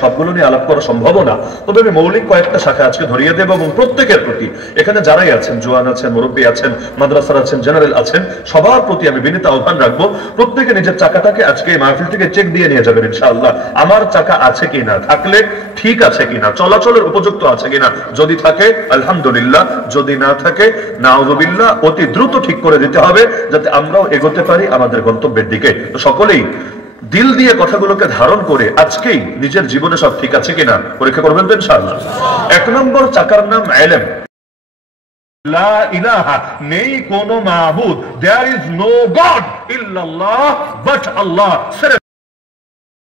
সবগুলো নিয়ে আলাপ করা সম্ভব না, তবে আমি মৌলিক কয়েকটা শাখা আজকে ধরিয়ে দেব এবং প্রত্যেকের প্রতি, এখানে যারাই আছেন, জোয়ান আছেন, মুরব্বী আছেন, মাদ্রাসার আছেন, জেনারেল আছেন, সবার প্রতি আমি বিনীত আহ্বান রাখবো, প্রত্যেকে নিজের চাকাটাকে আজকে এই মাহফিল থেকে চেক দিয়ে নিয়ে যাবেন ইনশাআল্লাহ। আমার চাকা আছে কিনা, থাকলে ঠিক আছে কিনা, চলাচলের উপযুক্ত আছে কিনা, যদি থাকে আলহামদুলিল্লাহ, যদি না থাকে নাউযুবিল্লাহ, অতি দ্রুত ঠিক করে দিতে হবে যাতে আমরাও এগোতে পারি আমাদের গন্তব্যের দিকে। তো সকলেই দিল দিয়ে কথাগুলোকে ধারণ করে আজকেই নিজের জীবনে সব ঠিক আছে কিনা পরীক্ষা করবেন তো ইনশাআল্লাহ। 1 নম্বর চাকার নাম ইলম। লা ইলাহা, নেই কোনো মাবুদ, দেয়ার ইজ নো গড ইল্লাল্লাহ বাট আল্লাহ।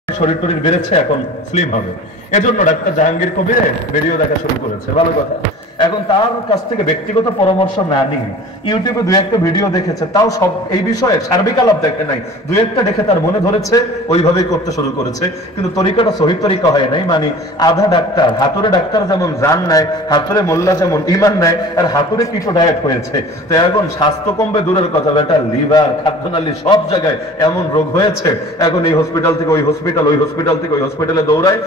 শরীর টরীর বেড়েছে, এখন স্লিম হবে, এজন্য ডাক্তার জাহাঙ্গীর কবির ভিডিও দেখা শুরু করেছে, ভালো কথা। এখন তার কাছ থেকে ব্যক্তিগত পরামর্শ না নিয়ে ইউটিউবে 2-1টা ভিডিও দেখেছে, তাও সব এই বিষয়ে সার্বিক আলাপ দেখে নাই, 2-1টা দেখে তার মনে ধরেছে, ওইভাবেই করতে শুরু করেছে, কিন্তু তরিকাটা সহি তরিকা হয় নাই। মানে আধা ডাক্তার, হাতুড়ে ডাক্তার যেমন জান নেয়, হাতুড়ে মোল্লা যেমন ইমান নেয়, আর হাতুড়ে কিটো ডায়েট হয়েছে। তো এখন স্বাস্থ্য কমবে দূরের কথা, বেটা লিভার, খাদ্যনালী সব জায়গায় এমন রোগ হয়েছে, এখন এই হসপিটাল থেকে ওই হসপিটাল, ওই হসপিটাল থেকে ওই হসপিটালে দৌড়ায়।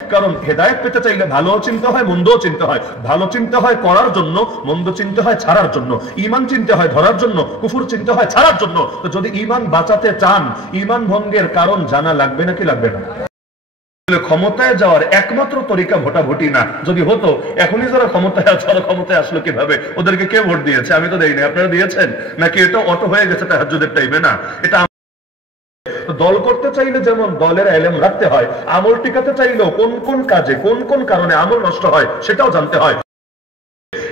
কারণ হেদায়েত পেতে চাইলে ভালো চিন্তা হয়, মন্দও চিন্তা হয়। ভালো চিন্তা হয় করার জন্য, মন্দ চিন্তা হয় ছাড়ার জন্য। ঈমান চিন্তা হয় ধরার জন্য, কুফর চিন্তা হয় ছাড়ার জন্য। তো যদি ঈমান বাঁচাতে চান, ঈমান ভঙ্গের কারণ জানা লাগবে নাকি লাগবে না? ক্ষমতায় যাওয়ার একমাত্র তরিকা ভোটাভুটি না। যদি হতো, এখনই যারা ক্ষমতায় আছে, ক্ষমতায় আসলো কিভাবে? ওদেরকে কে ভোট দিয়েছে? আমি তো দেইনি, আপনারা দিয়েছেন নাকি? এটা অটো হয়ে গেছে তাহাজ্জুদের টাইমে না? এটা দল করতে চাইলে যেমন দলের ইলম রাখতে হয়, আমল টিকাতে চাইলেও কোন কোন কাজে, কোন কোন কারণে আমল নষ্ট হয় সেটাও জানতে হয়।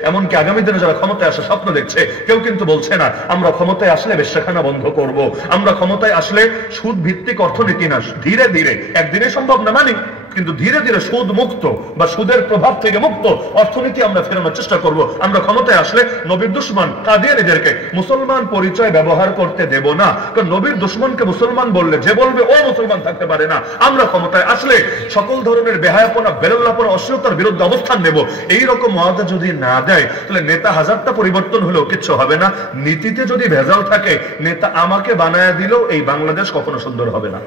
এমনকি আগামী দিনে যারা ক্ষমতায় আসার স্বপ্ন দেখছে, কেউ কিন্তু বলছে না আমরা ক্ষমতায় আসলে বেশ্যাখানা বন্ধ করব, আমরা ক্ষমতায় আসলে সুদ ভিত্তিক অর্থনীতি না, ধীরে ধীরে, একদিনে সম্ভব না মানি, কিন্তু ধীরে ধীরে সুদ মুক্ত বা সুদের প্রভাব থেকে মুক্ত অর্থনীতি আমরা ফেরানোর চেষ্টা করব। আমরা ক্ষমতায় আসলে নবীর দুশমন কাদিয়ানীদেরকে মুসলমান পরিচয় ব্যবহার করতে দেব না, কারণ নবীর দুশমনকে মুসলমান বললে যে বলবে ও মুসলমান থাকতে পারে না। আমরা ক্ষমতায় আসলে সকল ধরনের বেহায়াপনা, বেরল্লাপনা, অশ্লীলতার বিরুদ্ধে অবস্থান নেব। এই রকম ওয়াদা যদি না দেয়, তাহলে নেতা হাজারটা পরিবর্তন হলেও কিচ্ছু হবে না। নীতিতে যদি ভেজাল থাকে, নেতা আমাকে বানায় দিলেও এই বাংলাদেশ কখনো সুন্দর হবে না।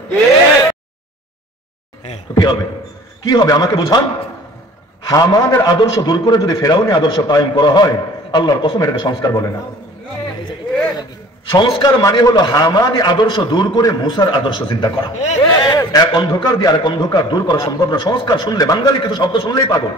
কি হবে? কি হবে আমাকে বোঝান। হামানের আদর্শ দূর করে যদি ফেরাউনি আদর্শ কায়েম করা হয়, আল্লাহর কসম এটাকে সংস্কার বলে না। সংস্কার মানে হলো হামানি আদর্শ দূর করে মুসার আদর্শ চিন্তা করা। এক অন্ধকার দিয়ে আরেক অন্ধকার দূর করা সম্ভব না। সংস্কার শুনলে, বাঙালি কিছু শব্দ শুনলেই পাগল।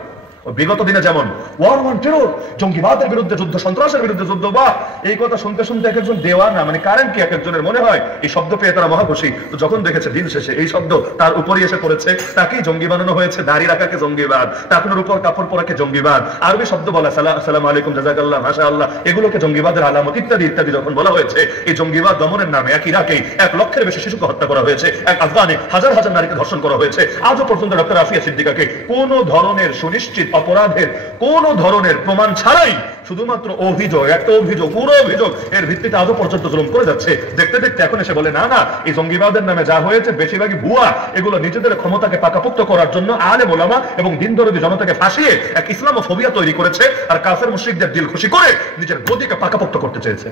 বিগত দিনে যেমন ওয়ার অন টেরর, জঙ্গিবাদের বিরুদ্ধে যুদ্ধ, সন্ত্রাসের বিরুদ্ধে যুদ্ধ, বা এই কথা শুনতে শুনতে এক একজন দেওয়ানা, মানে কারেন্ট কি এক একজনের মনে হয় এই শব্দ পেয়ে তারা মহাখুশি। তো যখন দেখেছে দিন শেষে এই শব্দ তার উপরই এসে পড়েছে, তাকেই জঙ্গি বানানো হয়েছে। দাড়ি রাখাকে জঙ্গিবাদ, টাকনোর উপর কাপড় পরাকে জঙ্গিবাদ, আরবি শব্দ বলা আসসালামু আলাইকুম, জাযাকাল্লাহ, মাশাআল্লাহ, এগুলোকে জঙ্গিবাদের আলামত ইত্যাদি ইত্যাদি যখন বলা হয়েছে, এই জঙ্গিবাদ দমনের নামে এক ইরাকেই 1 লক্ষের বেশি শিশুকে হত্যা করা হয়েছে, এক আফগানে হাজার হাজার নারীকে ধর্ষণ করা হয়েছে। আজও পর্যন্ত ডক্টর আফিয়া সিদ্দিকাকে কোন ধরনের সুনিশ্চিত অপরাধের কোন ধরনের প্রমাণ ছাড়াই, শুধুমাত্র অভিযোগ, একটা অভিযোগ, পুরো অভিযোগ এর ভিত্তিতে আজও পর্যন্ত জুলুম করে যাচ্ছে। দেখতে দেখতে এখন এসে বলে না না, এই জঙ্গিবাদের নামে যা হয়েছে বেশিরভাগই ভুয়া, এগুলো নিজেদের ক্ষমতাকে পাকাপোক্ত করার জন্য আলেম ওলামা এবং দিন দরদি জনতাকে ফাঁসিয়ে এক ইসলামোফোবিয়া তৈরি করেছে, আর কাফের মুশরিকদের দিল খুশি করে নিজের গদিকে পাকাপোক্ত করতে চেয়েছে।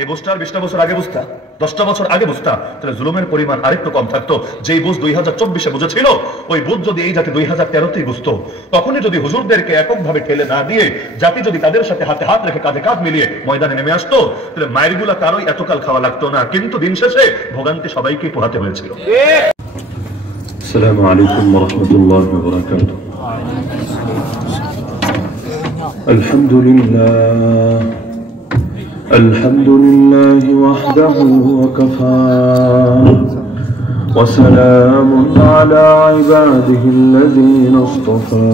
এই বুঝটা 20টা বছর আগে বুঝতা, 10টা বছর আগে বুঝতা, তাহলে জুলুমের পরিমাণ আরেকটু কম থাকতো। যেই বুঝ 2024-এ বুঝেছিল, ওই বুঝ যদি এই জাতি 2013-তেই বুঝতো, তখনই যদি হুজুরদেরকে এককভাবে ঠেলে না দিয়ে জাতি যদি তাদের সাথে হাতে হাত রেখে কাঁধে কাঁধ মিলিয়ে ময়দানে নেমে আসতো, তাহলে মায়েরগুলা কারোই এতকাল খাওয়া লাগতো না। কিন্তু দিন শেষে ভোগান্তি সবাইকেই পোহাতে হয়েছিল। আসসালামু আলাইকুম ওয়া রাহমাতুল্লাহি ওয়া বারাকাতুহু। আলহামদুলিল্লাহ, আলহামদুলিল্লাহি ওয়াহদাহু ওয়া কাফা ওয়া সালামুন আলা ইবাদিহিল্লাযীনা ইসতাফা।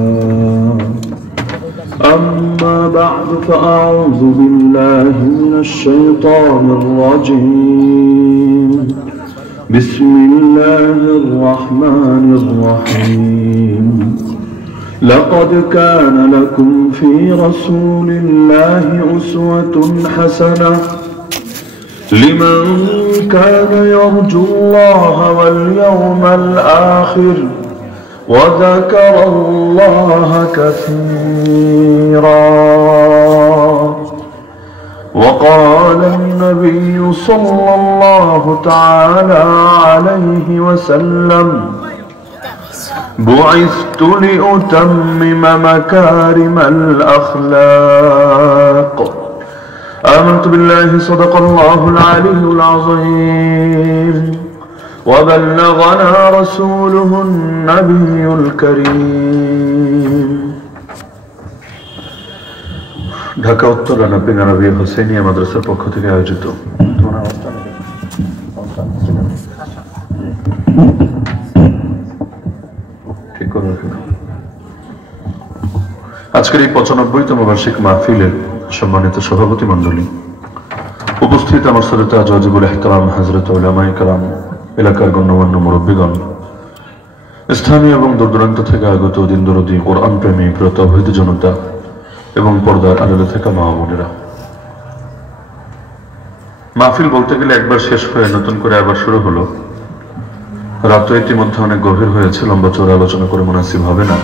أما بعد فأعوذ بالله من الشيطان الرجيم. بسم الله الرحمن الرحيم. لقد كان لكم في رسول الله أسوة حسنة لمن كان يرجو الله واليوم الآخر وذكر الله كثيرا. وقال النبي صلى الله تعالى عليه وسلم: بعثت لأتمم مكارم الأخلاق آمنت بالله صدق الله العلي العظيم وبلغنا رسوله النبي الكريم ঢাকা উত্তর রানাপি নারাবি হোসেনিয়া মাদ্রাসার পক্ষ থেকে আয়োজিত আজকের এই 95তম বার্ষিক মাহফিলের সম্মানিত সভাপতি মণ্ডলী, উপস্থিত আমার শ্রোতা ওয়াজিবুল ইহতিরাম হযরত উলামায়ে কেরাম, এলাকার গণ্যমান্য মুরব্বীগণ, স্থানীয় এবং দূরদূরান্ত থেকে আগত দিন দরদি কোরআন প্রেমী প্রতহিত জনতা এবং পর্দার আড়ালে থেকে মা বোনেরা, মাহফিল বলতে গেলে একবার শেষ হয়ে নতুন করে আবার শুরু হলো। রাত তো ইতিমধ্যে অনেক গভীর হয়েছে, লম্বা চৌড়া আলোচনা করে মুনাসিব হবে না।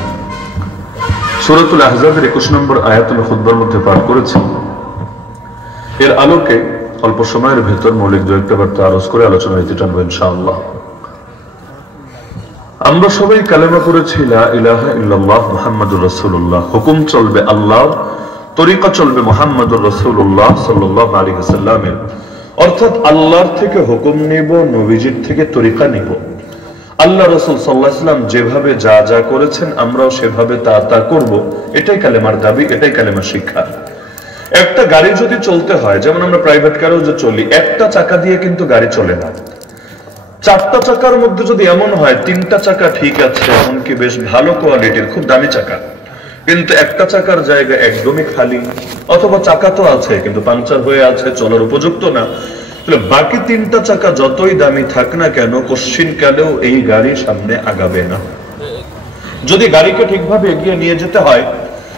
সূরাতুল আহজাবের 21 নম্বর আয়াত আমি খুতবার মধ্যে পাঠ করেছি। এর আলোকে অল্প সময়ের ভেতর মৌলিক দু একটা বার্তা আরজ করে আলোচনা হইতে টানবো ইনশাআল্লাহ। আমরা সবাই কালেমা পড়েছি লা ইলাহা ইল্লাল্লাহ মুহাম্মাদুর রাসূলুল্লাহ। হুকুম চলবে আল্লাহর, তরিকা চলবে মুহাম্মাদুর রাসূলুল্লাহ সাল্লাল্লাহু আলাইহি ওয়াসাল্লামের। অর্থাৎ আল্লাহর থেকে হুকুম নিব, নবীজির থেকে তরিকা নিব। আল্লাহ রাসূল সাল্লাল্লাহু আলাইহি ওয়াসাল্লাম যেভাবে যা যা করেছেন আমরাও সেভাবে তা করব। এটাই কালেমার দাবি, এটাই কালেমার শিক্ষা। একটা গাড়ি যদি চলতে হয়, যেমন আমরা প্রাইভেট কারেও যে চলি, একটা চাকা দিয়ে কিন্তু গাড়ি চলে না। চারটা চাকার মধ্যে যদি এমন হয় তিনটা চাকা ঠিক আছে, এমনকি বেশ ভালো কোয়ালিটির খুব দামি চাকা, কিন্তু একটা চাকার জায়গা একদমই খালি, অথবা চাকা তো আছে কিন্তু পাংচার হয়ে আছে, চলার উপযুক্ত না, তাহলে বাকি তিনটা চাকা যতই দামি থাক না কেন কশ্চিনকালেও এই গাড়ি সামনে আগাবে না। যদি গাড়িকে ঠিকভাবে এগিয়ে নিয়ে যেতে হয়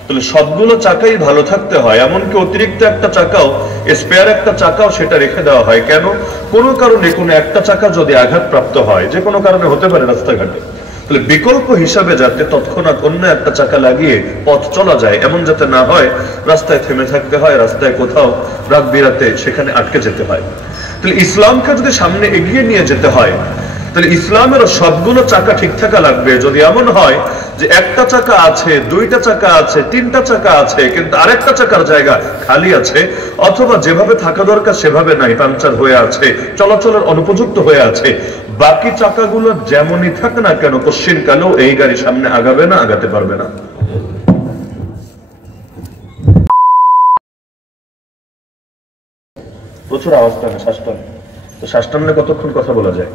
তাহলে সবগুলো চাকাই ভালো থাকতে হয়, এমনকি অতিরিক্ত একটা চাকাও, স্পেয়ার একটা চাকাও সেটা রেখে দেওয়া হয়। কেন? কোনো কারণে কোনো একটা চাকা যদি আঘাতপ্রাপ্ত হয়, যে কোনো কারণে হতে পারে রাস্তাঘাটে, তাহলে বিকল্প হিসাবে যাতে তৎক্ষণাৎ অন্য একটা চাকা লাগিয়ে পথ চলা যায়, এমন যাতে না হয় রাস্তায় থেমে থাকতে হয়, রাস্তায় কোথাও রাত বিরাতে সেখানে আটকে যেতে হয়। তাহলে ইসলামকে যদি সামনে এগিয়ে নিয়ে যেতে হয় তাহলে ইসলামের সবগুলো চাকা ঠিক থাকা লাগবে। যদি এমন হয় যে একটা চাকা আছে, দুইটা চাকা আছে, তিনটা চাকা আছে, কিন্তু আরেকটা চাকার জায়গা খালি আছে, অথবা যেভাবে থাকা দরকার সেভাবে নাই, পাংচার হয়ে আছে, চলাচলের অনুপযুক্ত হয়ে আছে, বাকি চাকাগুলো যেমনই থাকে না কেন কশ্চিনকালেও এই গাড়ি সামনে আগাবে না, আগাতে পারবে না। প্রচুর আওয়াজ টানে, শ্বাস টানে। তো শ্বাস টানলে কতক্ষণ কথা বলা যায়?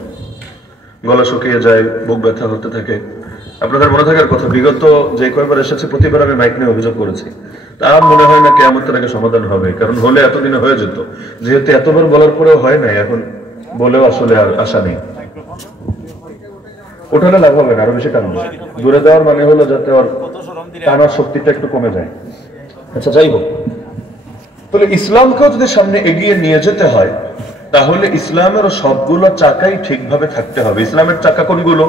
গলা শুকিয়ে যায়, বুক ব্যথা হতে থাকে। আপনাদের মনে থাকার কথা, বিগত যে কয়েকবার এসেছে প্রতিবার আমি মাইক নিয়ে অভিযোগ করেছি। তার মনে হয় না কিয়ামতের আগে সমাধান হবে, কারণ হলে এতদিনে হয়ে যেত। যেহেতু এতবার বলার পরেও হয় নাই, এখন বলেও আসলে আর আশা নেই। ওঠালে লাভ হবে না, আরো বেশি টানবে। দূরে দেওয়ার মানে হলো যাতে ওর টানার শক্তিটা একটু কমে যায়। আচ্ছা, যাই হোক, তাহলে ইসলামকেও যদি সামনে এগিয়ে নিয়ে যেতে হয় তাহলে ইসলামের সবগুলো চাকাই ঠিকভাবে থাকতে হবে। ইসলামের চাকা কোনগুলো?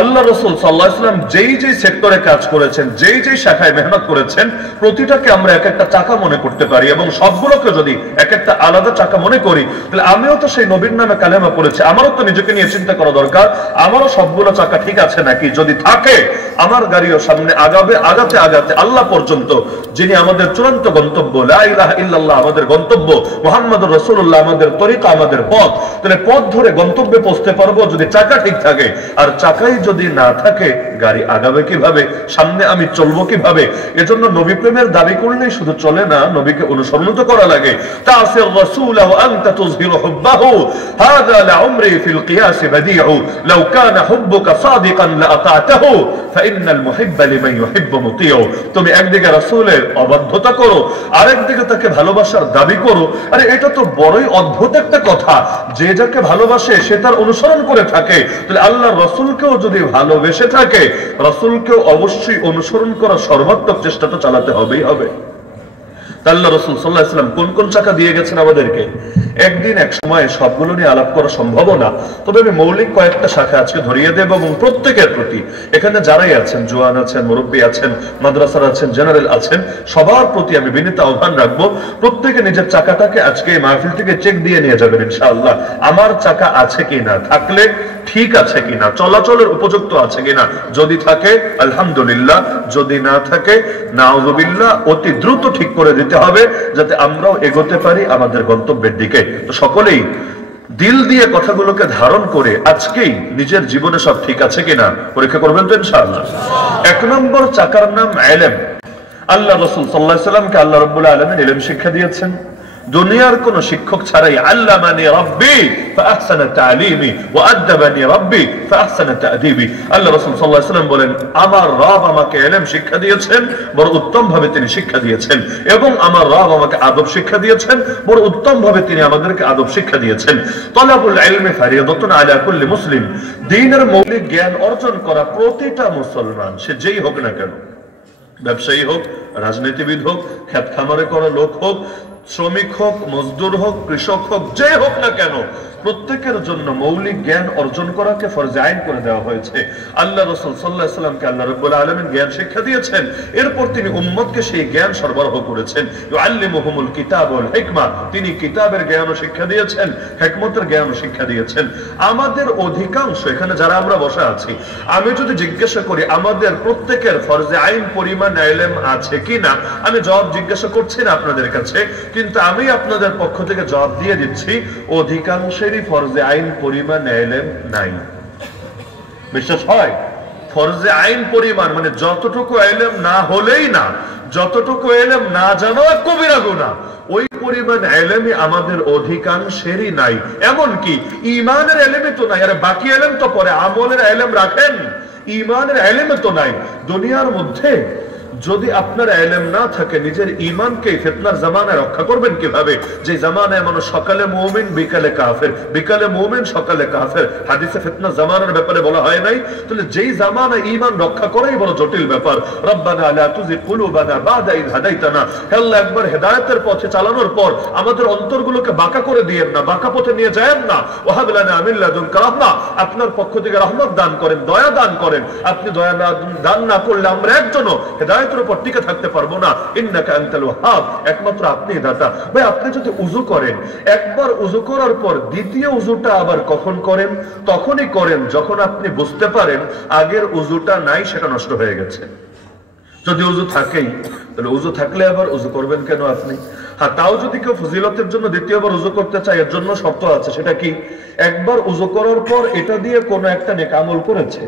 আল্লাহ রাসূল সাল্লাল্লাহু আলাইহি ওয়াসাল্লাম যেই যেই সেক্টরে কাজ করেছেন, যেই যেই শাখায় মেহনত করেছেন, প্রতিটাকে আমরা এক একটা চাকা মনে করতে পারি, এবং সবগুলোকে যদি এক একটা আলাদা চাকা মনে করি তাহলে আমিও তো সেই নবীর নামে কালেমা পড়েছি, আমারও তো নিজেকে নিয়ে চিন্তা করা দরকার, আমারও সবগুলো চাকা ঠিক আছে নাকি। যদি থাকে আমার গাড়িও সামনে আগাবে, আগাতে আগাতে আল্লাহ পর্যন্ত, যিনি আমাদের চূড়ান্ত গন্তব্য, লা ইলাহা ইল্লাল্লাহ আমাদের গন্তব্য, মুহাম্মাদুর রাসূলুল্লাহ আমাদের তরিকা, আমাদের পথ। তাহলে পথ ধরে গন্তব্যে পৌঁছতে পারবো যদি চাকা ঠিক থাকে। আর চাকাই যদি না থাকে গাড়ি আগাবে কিভাবে, সামনে আমি চলবো কিভাবে? এজন্য নবী প্রেমের দাবি করলেই শুধু চলে না, নবীকে অনুসরণ তো করা লাগে। তাসির রাসূলহু আনতা তুযহিরু হুব্বাহু হাযা লাউমরি ফিল কিয়াস বাদিউ লাউ কানা হুব্বুকা সাদিকান লাআতাতাহু ফাইন্নাল মুহিব্বা লিমান ইউহিব্বু মুতিউ। তুমি একদিকে রাসূলের অবাধ্যতা করো, আরেকদিকে তাকে ভালোবাসার দাবি করো। আরে এটা তো বড়ই অদ্ভুত একটা কথা। যে যাকে ভালোবাসে সে তার অনুসরণ করে থাকে, তাহলে আল্লাহর রাসূলকেও যদি ভালোবেসে থাকে, রাসূলকেও অবশ্যই অনুসরণ করা সর্বাত্মক চেষ্টা তো চালাতে হবেই হবে। আল্লাহ রাসূল সাল্লাল্লাহু আলাইহি ওয়াসাল্লাম কোন কোন চাকা দিয়ে গেছেন আমাদেরকে, একদিন এক সময় সবগুলো নিয়ে আলাপ করা সম্ভব না, তবে আমি মৌলিক কয়েকটা শাখা আজকে ধরিয়ে দেব এবং প্রত্যেকের প্রতি, এখানে যারাই আছেন, জওয়ান আছেন, মুরব্বী আছেন, মাদ্রাসার আছেন, জেনারেল আছেন, সবার প্রতি আমি বিনীত আহ্বান রাখবো, প্রত্যেকে নিজের চাকাটাকে আজকে এই মাহফিল থেকে চেক দিয়ে নিয়ে যাবেন ইনশাআল্লাহ। আমার চাকা আছে কিনা, থাকলে ঠিক আছে কিনা, চলাচলের উপযুক্ত আছে কিনা, যদি থাকে আলহামদুলিল্লাহ, যদি না থাকে নাউযুবিল্লাহ, অতি দ্রুত ঠিক করে দিতে হবে যাতে আমরাও এগোতে পারি আমাদের গন্তব্যের দিকে। তো সকলেই দিল দিয়ে কথাগুলোকে ধারণ করে আজকেই নিজের জীবনে সব ঠিক আছে কিনা পরীক্ষা করবেন তো ইনশাআল্লাহ। এক নম্বর চাকার নাম ইলম। আল্লাহ রাসূল সাল্লাল্লাহু আলাইহি ওয়াসাল্লামকে আল্লাহ রাব্বুল আলামিন ইলম শিক্ষা দিয়েছেন দুনিয়ার কোন শিক্ষক ছাড়াই। আল্লামানি রাব্বি ফাআহসানা তা'লিমি ওয়া আদাবানি রাব্বি ফাআহসানা তা'দিবি। আল্লাহ রাসূল সাল্লাল্লাহু আলাইহি ওয়াসাল্লাম বলেন, আমার রব আমাকে ইলম শিক্ষা দিয়েছেন, বড় উত্তম ভাবে তিনি শিক্ষা দিয়েছেন, এবং আমার রব আমাকে আদব শিক্ষা দিয়েছেন, বড় উত্তম ভাবে তিনি আমাদেরকে আদব শিক্ষা দিয়েছেন। তালাবুল ইলমি ফারিয়াদাতুন আলা কুল্লি মুসলিম। দ্বীনের মৌলিক জ্ঞান অর্জন করা প্রতিটা মুসলমান, সে যেই হোক না কেন, ব্যবসায়ী হোক, রাজনীতিবিদ হোক, ক্ষেত খামারে করা লোক হোক, শ্রমিক হোক, মজদুর হোক, কৃষক হোক, যে হোক না কেন, প্রত্যেকের জন্য মৌলিক জ্ঞান অর্জন করাকে ফরজে আইন করে দেওয়া হয়েছে। আল্লাহ রাসূল সাল্লাল্লাহু আলাইহি ওয়াসাল্লামকে আল্লাহ রাব্বুল আলামিন জ্ঞান শিক্ষা দিয়েছেন, এরপর তিনি উম্মতকে সেই জ্ঞান সরবরাহ করেছেন। ইউআল্লিমুহুমুল কিতাব ওয়াল হিকমা, তিনি কিতাবের জ্ঞানও শিক্ষা দিয়েছেন, হিকমতের জ্ঞানও শিক্ষা দিয়েছেন। আমাদের অধিকাংশ এখানে যারা আমরা বসে আছি, আমি যদি জিজ্ঞাসা করি আমাদের প্রত্যেকের ফরজে আইন পরিমাণ ইলম আছে কিনা, আমি জবাব জিজ্ঞাসা করছি না আপনাদের কাছে, কিন্তু আমি আপনাদের পক্ষ থেকে জবাব দিয়ে দিচ্ছি, অধিকাংশেরই ফরজে আইন পরিমাণ ইলম নাই। বিশ্বাস হয়? ফরজে আইন পরিমাণ মানে যতটুকু ইলম না হলেই না, যতটুকু ইলম না জানো কবিরা গুনাহ, ওই পরিমাণ ইলমই আমাদের অধিকাংশেরই নাই। এমন কি ঈমানের ইলমই তো নাই, আরে বাকি ইলম তো পরে, আমলের ইলম রাখেন, ঈমানের ইলম তো নাই। দুনিয়ার মধ্যে যদি আপনার ইলম না থাকে, নিজের ঈমানকে ফিতনার জামানায় রক্ষা করবেন কিভাবে? যে জামানায় মানুষ সকালে মুমিন বিকালে কাফের, বিকালে মুমিন সকালে কাফের, হাদিসে ফিতনা জামানার ব্যাপারে বলা হয় নাই? তাহলে যেই জামানায় ঈমান রক্ষা করাই বড় জটিল ব্যাপার। রব্বানা লা তুযিগ কুলুবানা বাদা ইয হাদাইতানা, হে আল্লাহ একবার হেদায়েতের পথে চালানোর পর আমাদের অন্তরগুলোকে বাঁকা করে দিয়েন না, বাঁকা পথে নিয়ে যায়েন না। ওয়াহাব লানা মিন লাদুনকা রাহমা, আপনার পক্ষ থেকে রহমত দান করেন, দয়া দান করেন। আপনি দয়া দান না করলে আমরা একজনও হেদায়েতের উপর টিকে থাকতে পারবো না। ইন্নাকা আনতাল ওয়াহাব, একমাত্র আপনিই দাতা। ভাই আপনি যদি উযু করেন, একবার উযু করার পর দ্বিতীয় উযুটা আবার কখন করেন? তখনই করেন যখন আপনি বুঝতে পারেন আগের উযুটা নাই, সেটা নষ্ট হয়ে গেছে। যদি উযু থাকেই, তাহলে উযু থাকলে আবার উযু করবেন কেন আপনি? হ্যাঁ, তাও যদি কেউ ফজিলতের জন্য দ্বিতীয়বার উযু করতে চায়, এর জন্য শর্ত আছে। সেটা কি? একবার উযু করার পর এটা দিয়ে কোনো একটা নেক আমল করেছে,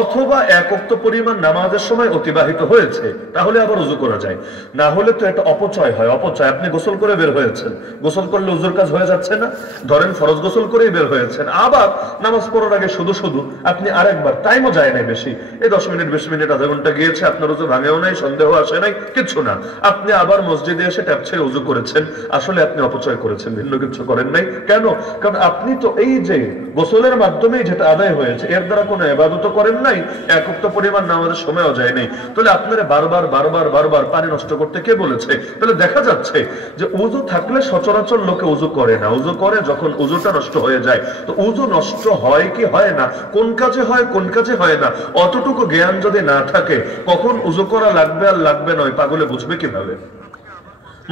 অথবা এক ওয়াক্ত পরিমাণ নামাজের সময় অতিবাহিত হয়েছে, তাহলে আবার উযু করা যায়। না হলে তো এটা অপচয় হয়। অপচয়, আপনি গোসল করে বের হয়েছেন, গোসল করলে উযুর কাজ হয়ে যাচ্ছে না? ধরেন ফরজ গোসল করেই বের হয়েছেন, আবার নামাজ পড়ার আগে শুধু শুধু আপনি আরেকবার, টাইমও যায় না বেশি, এই 10 মিনিট 20 মিনিট আধা ঘন্টা গিয়েছে, আপনার উযু ভাঙেও নাই, সন্দেহ আসে নাই, কিছু না, আপনি আবার মসজিদে এসে ট্যাপ ছেড়ে উযু করেছেন। আসলে আপনি অপচয় করেছেন, ভিন্ন কিছু করেন নাই। কেন? কারণ আপনি তো এই যে গোসলের মাধ্যমে যেটা আদায় হয়েছে, এর দ্বারা কোনো ইবাদত করেন নাই, এক ওয়াক্ত পরিমাণ নামাজের সময়ও যায় নাই। তাহলে আপনারা বারবার বারবার বারবার পানি নষ্ট করতে কে বলেছে? তাহলে দেখা যাচ্ছে যে উযু থাকলে সচরাচর লোকে উযু করে না, উযু করে যখন উযুটা নষ্ট হয়ে যায়। তো উযু নষ্ট হয় কি হয় না, কোন কাজে হয় কোন কাজে হয় না, অতটুকু জ্ঞান যদি না থাকে, কখন উযু করা লাগবে আর লাগবে না, ওই পাগলে বুঝবে কিভাবে?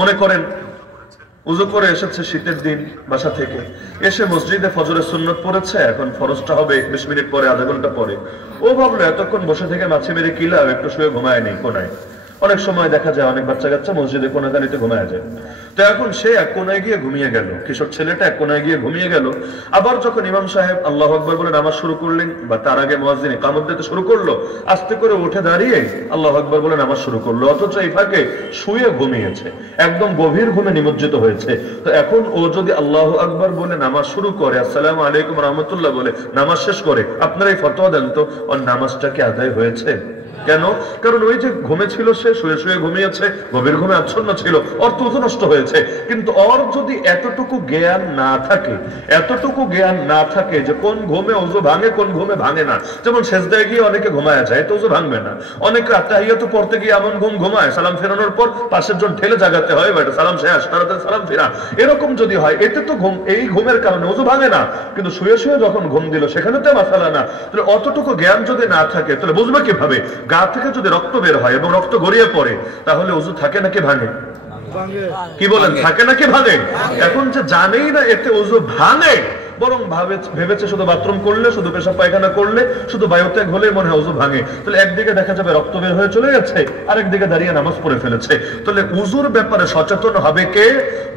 মনে করেন উযু করে এসেছে শীতের দিন বাসা থেকে, এসে মসজিদে ফজরের সুন্নত পড়েছে, এখন ফরজটা হবে 20 মিনিট পরে, আধা ঘন্টা পরে। ও ভাবলো এতক্ষণ বসে থেকে মাছি মেরে কি লাভ, একটু শুয়ে ঘুমায় নেই কোনায়। অনেক সময় দেখা যায় অনেক বাচ্চা কাচ্চা মসজিদে কোনাকানিতে ঘুমায় যায়। তো এখন সে এক কোনায় গিয়ে ঘুমিয়ে গেল, কিশোর ছেলেটা এক কোনায় গিয়ে ঘুমিয়ে গেল। আবার যখন ইমাম সাহেব আল্লাহু আকবার বলে নামাজ শুরু করলেন, বা তার আগে মুয়াজ্জিন ইকামত দিতে শুরু করলো, আস্তে করে উঠে দাঁড়িয়ে আল্লাহু আকবার বলে নামাজ শুরু করলো, অথচ এই ফাঁকে শুয়ে ঘুমিয়েছে, একদম গভীর ঘুমে নিমজ্জিত হয়েছে। তো এখন ও যদি আল্লাহু আকবার বলে নামাজ শুরু করে, আসসালামু আলাইকুম রাহমাতুল্লাহ বলে নামাজ শেষ করে, আপনারা এই ফতোয়া দেন তো, ওর নামাজটা কি আদায় হয়েছে? কেন? কারণ ওই যে ঘুমে ছিল, সে শুয়ে শুয়ে ঘুমিয়েছে, গভীর ঘুমে আচ্ছন্ন ছিল, অর্থ ওযু নষ্ট হয়েছে। কিন্তু ওর যদি এতটুকু জ্ঞান না থাকে, এতটুকু জ্ঞান না থাকে যে কোন ঘুমে ওযু ভাঙে, কোন ঘুমে ভাঙে না, যেমন সেজদায় গিয়ে অনেকে ঘুমায় যায়, তো ওযু ভাঙবে না। অনেকে আত্তাহিয়াতু পড়তে গিয়ে এমন ঘুমায়, সালাম ফেরানোর পর পাশের জন ঠেলে জাগাতে হয়, বেটা সালাম শেষ, তাড়াতাড়ি সালাম ফেরা। এরকম যদি হয়, এতে তো এই ঘুমের কারণে ওযু ভাঙে না, কিন্তু শুয়ে শুয়ে যখন ঘুম দিল সেখানে তো মাসালা না। তাহলে অতটুকু জ্ঞান যদি না থাকে, তাহলে বুঝবে কিভাবে? গা থেকে যদি রক্ত বের হয় এবং রক্ত গড়িয়ে পড়ে, তাহলে ওযু থাকে নাকি ভাঙে? কি বলেন, থাকে নাকি ভাঙে? এখন যে জানেই না এতে ওযু ভাঙে, বরং ভেবেছে শুধু বাথরুম করলে, শুধু পেশাব পায়খানা করলে, শুধু বায়ুত্যাগ হলে মনে হয় ওযু ভাঙে। তাহলে একদিকে দেখা যাবে রক্ত বের হয়ে চলে গেছে, আরেকদিকে দাঁড়িয়ে নামাজ পড়ে ফেলেছে। তাহলে উযুর ব্যাপারে সচেতন হবে কে?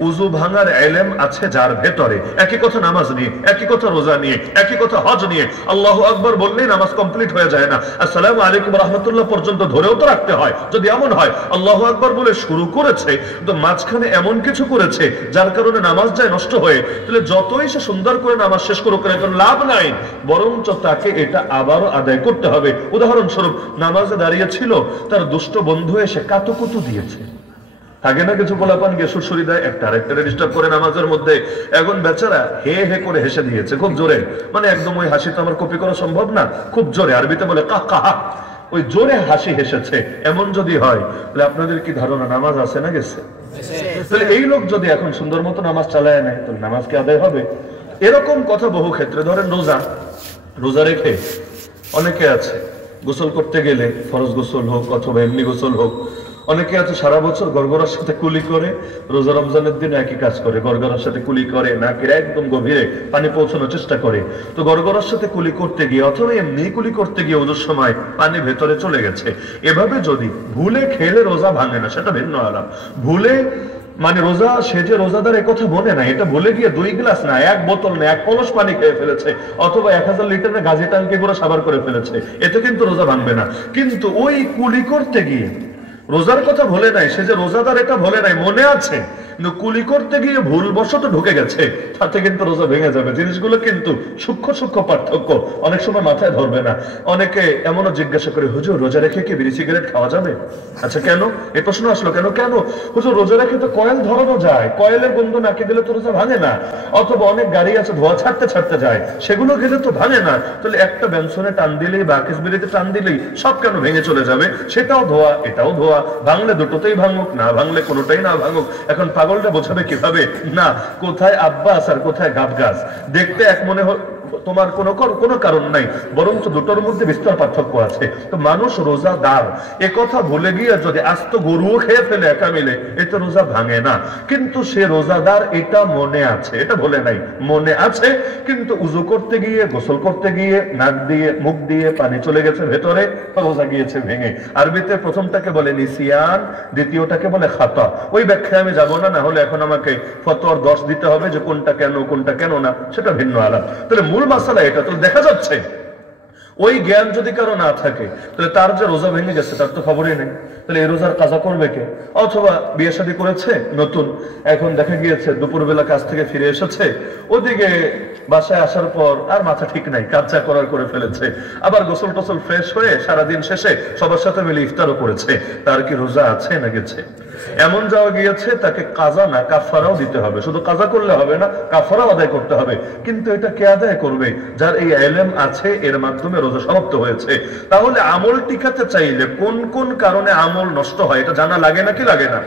উযু ভাঙার ইলম আছে যার ভেতরে। একই কথা নামাজ নিয়ে, একই কথা রোজা নিয়ে, একই কথা হজ নিয়ে। আল্লাহু আকবার বললেই নামাজ কমপ্লিট হয়ে যায় না, আসসালামু আলাইকুম ওয়া রাহমাতুল্লাহ পর্যন্ত ধরেও তো রাখতে হয়। যদি এমন হয় আল্লাহু আকবার বলে শুরু করেছে, তো মাঝখানে এমন কিছু করেছে যার কারণে নামাজ যায় নষ্ট হয়ে, তাহলে যতই সে সুন্দর করে নামাজ শেষ করুক না কেন, লাভ নাই, বরঞ্চ তাকে এটা আবারও আদায় করতে হবে। উদাহরণস্বরূপ, নামাজে দাঁড়িয়ে ছিল, তার দুষ্ট বন্ধু এসে কাতুকুতু দিয়েছে। থাকে না কিছু পোলাপান গিয়ে সুরসুরি দেয়, একটা আরেকটা ডিস্টার্ব করে নামাজের মধ্যে। এখন বেচারা হে হে করে হেসে দিয়েছে খুব জোরে, মানে একদম ওই হাসি তো আমার কপি করা সম্ভব না, খুব জোরে, আরবিতে বলে কা কাহা, ওই জোরে হাসি হেসেছে। এমন যদি হয়, তাহলে আপনাদের কি ধারণা নামাজ আছে না গেছে? তাহলে এই লোক যদি এখন সুন্দর মতো নামাজ চালায় নেয়, তাহলে নামাজ কি আদায় হবে? এরকম কথা বহু ক্ষেত্রে। ধরেন রোজা রেখে অনেকে আছে গোসল করতে গেলে, ফরজ গোসল হোক অথবা এমনি গোসল হোক, অনেকে আছে সারা বছর গড়গড়ার সাথে কুলি করে, রোজা রমজানের দিনে একই কাজ করে, গড়গড়ার সাথে কুলি করে, নাকের একদম গভীরে পানি পৌঁছানোর চেষ্টা করে। তো গড়গড়ার সাথে কুলি করতে গিয়ে অথবা এমনি কুলি করতে গিয়ে ওজোর সময় পানি ভেতরে চলে গেছে। এভাবে যদি ভুলে খেলে রোজা ভাঙে না, সেটা ভিন্ন আলাপ। ভুলে মানে রোজা, সে যে রোজাদার একথা মনে না, এটা বলে গিয়ে 2 গ্লাস না, 1 বোতল না, 1 কলস পানি খেয়ে ফেলেছে, অথবা 1000 লিটারের গাজি টাঙ্কি পুরো সাবার করে ফেলেছে, এতে কিন্তু রোজা ভাঙবে না। কিন্তু ওই কুলি করতে গিয়ে রোজার কথা ভুলে নাই, সে যে রোজাদার এটা ভুলে নাই, মনে আছে, কিন্তু কুলি করতে গিয়ে ভুলবশত ঢুকে গেছে, তাতে কিন্তু রোজা ভেঙে যাবে। জিনিসগুলো কিন্তু সূক্ষ্ম সূক্ষ্ম পার্থক্য, অনেক সময় মাথায় ধরবে না। অনেকে এমনও জিজ্ঞাসা করে, হুজুর রোজা রেখে কি বিড়ি সিগারেট খাওয়া যাবে? আচ্ছা কেন এই প্রশ্ন আসলো? কেন হুজুর রোজা রেখে তো কয়েল ধরানো যায়, কয়েলের গন্ধ নাকে দিলে তো রোজা ভাঙে না। অথবা অনেক গাড়ি আছে ধোয়া ছাড়তে যায়, সেগুলো গেলে তো ভাঙে না। তাহলে একটা বেনসনে টান দিলেই বা আকিস বিড়িতে টান দিলেই সব কেন ভেঙে চলে যাবে? সেটাও ধোয়া, এটাও ধোয়া, ভাঙলে দুটোতেই ভাঙুক, না ভাঙলে কোনোটাই না ভাঙুক। এখন পাগলটা বোঝাবে কিভাবে? না, কোথায় আব্বাস আর কোথায় গাব গাছ, দেখতে এক মনে তোমার কোনো কারণ নাই, বরঞ্চ দুটোর মধ্যে বিস্তর পার্থক্য আছে। তো মানুষ রোজাদার একথা ভুলে গিয়ে যদি আস্ত গরুও খেয়ে ফেলে একা মিলে, এতে রোজা ভাঙে না। কিন্তু সে রোজাদার এটা মনে আছে, এটা বলে নাই, মনে আছে, কিন্তু উযু করতে গিয়ে, গোসল করতে গিয়ে নাক দিয়ে মুখ দিয়ে পানি চলে গেছে ভেতরে, রোজা গিয়েছে ভেঙে। আরবিতে প্রথমটাকে বলে নিসিয়ান, দ্বিতীয়টাকে বলে খাতা। ওই ব্যাখ্যায় আমি যাবো না, হলে এখন আমাকে ফতোয়ার 10 দিতে হবে যে কোনটা কেন না, সেটা ভিন্ন আলাপ। তাহলে মূল মাসালা এটা। তো দেখা যাচ্ছে ওই জ্ঞান যদি কারো না থাকে, তাহলে তার যে রোজা ভেঙে গেছে তার তো খবরই নেই। তাহলে এই রোজার কাজা করবে কে? অথবা বিয়ে শাদী করেছে নতুন, এখন দেখা গিয়েছে দুপুরবেলা কাজ থেকে ফিরে এসেছে, ওদিকে বাসায় আসার পর আর মাথা ঠিক নাই, কাজা করে ফেলেছে, আবার গোসল টোসল ফ্রেশ হয়ে সারাদিন শেষে সবার সাথে মিলে ইফতারও করেছে, তার কি রোজা আছে না গেছে? এমন যাওয়া গিয়েছে, তাকে কাজা না কাফারাও দিতে হবে। শুধু কাজা করলে হবে না, কাফারাও আদায় করতে হবে। কিন্তু এটা কে আদায় করবে? যার এই ইলম আছে, এর মাধ্যমে রোজা সমাপ্ত হয়েছে। তাহলে আমল টিকাতে চাইলে কোন কোন কারণে আমল নষ্ট হয় এটা জানা লাগে নাকি লাগে না?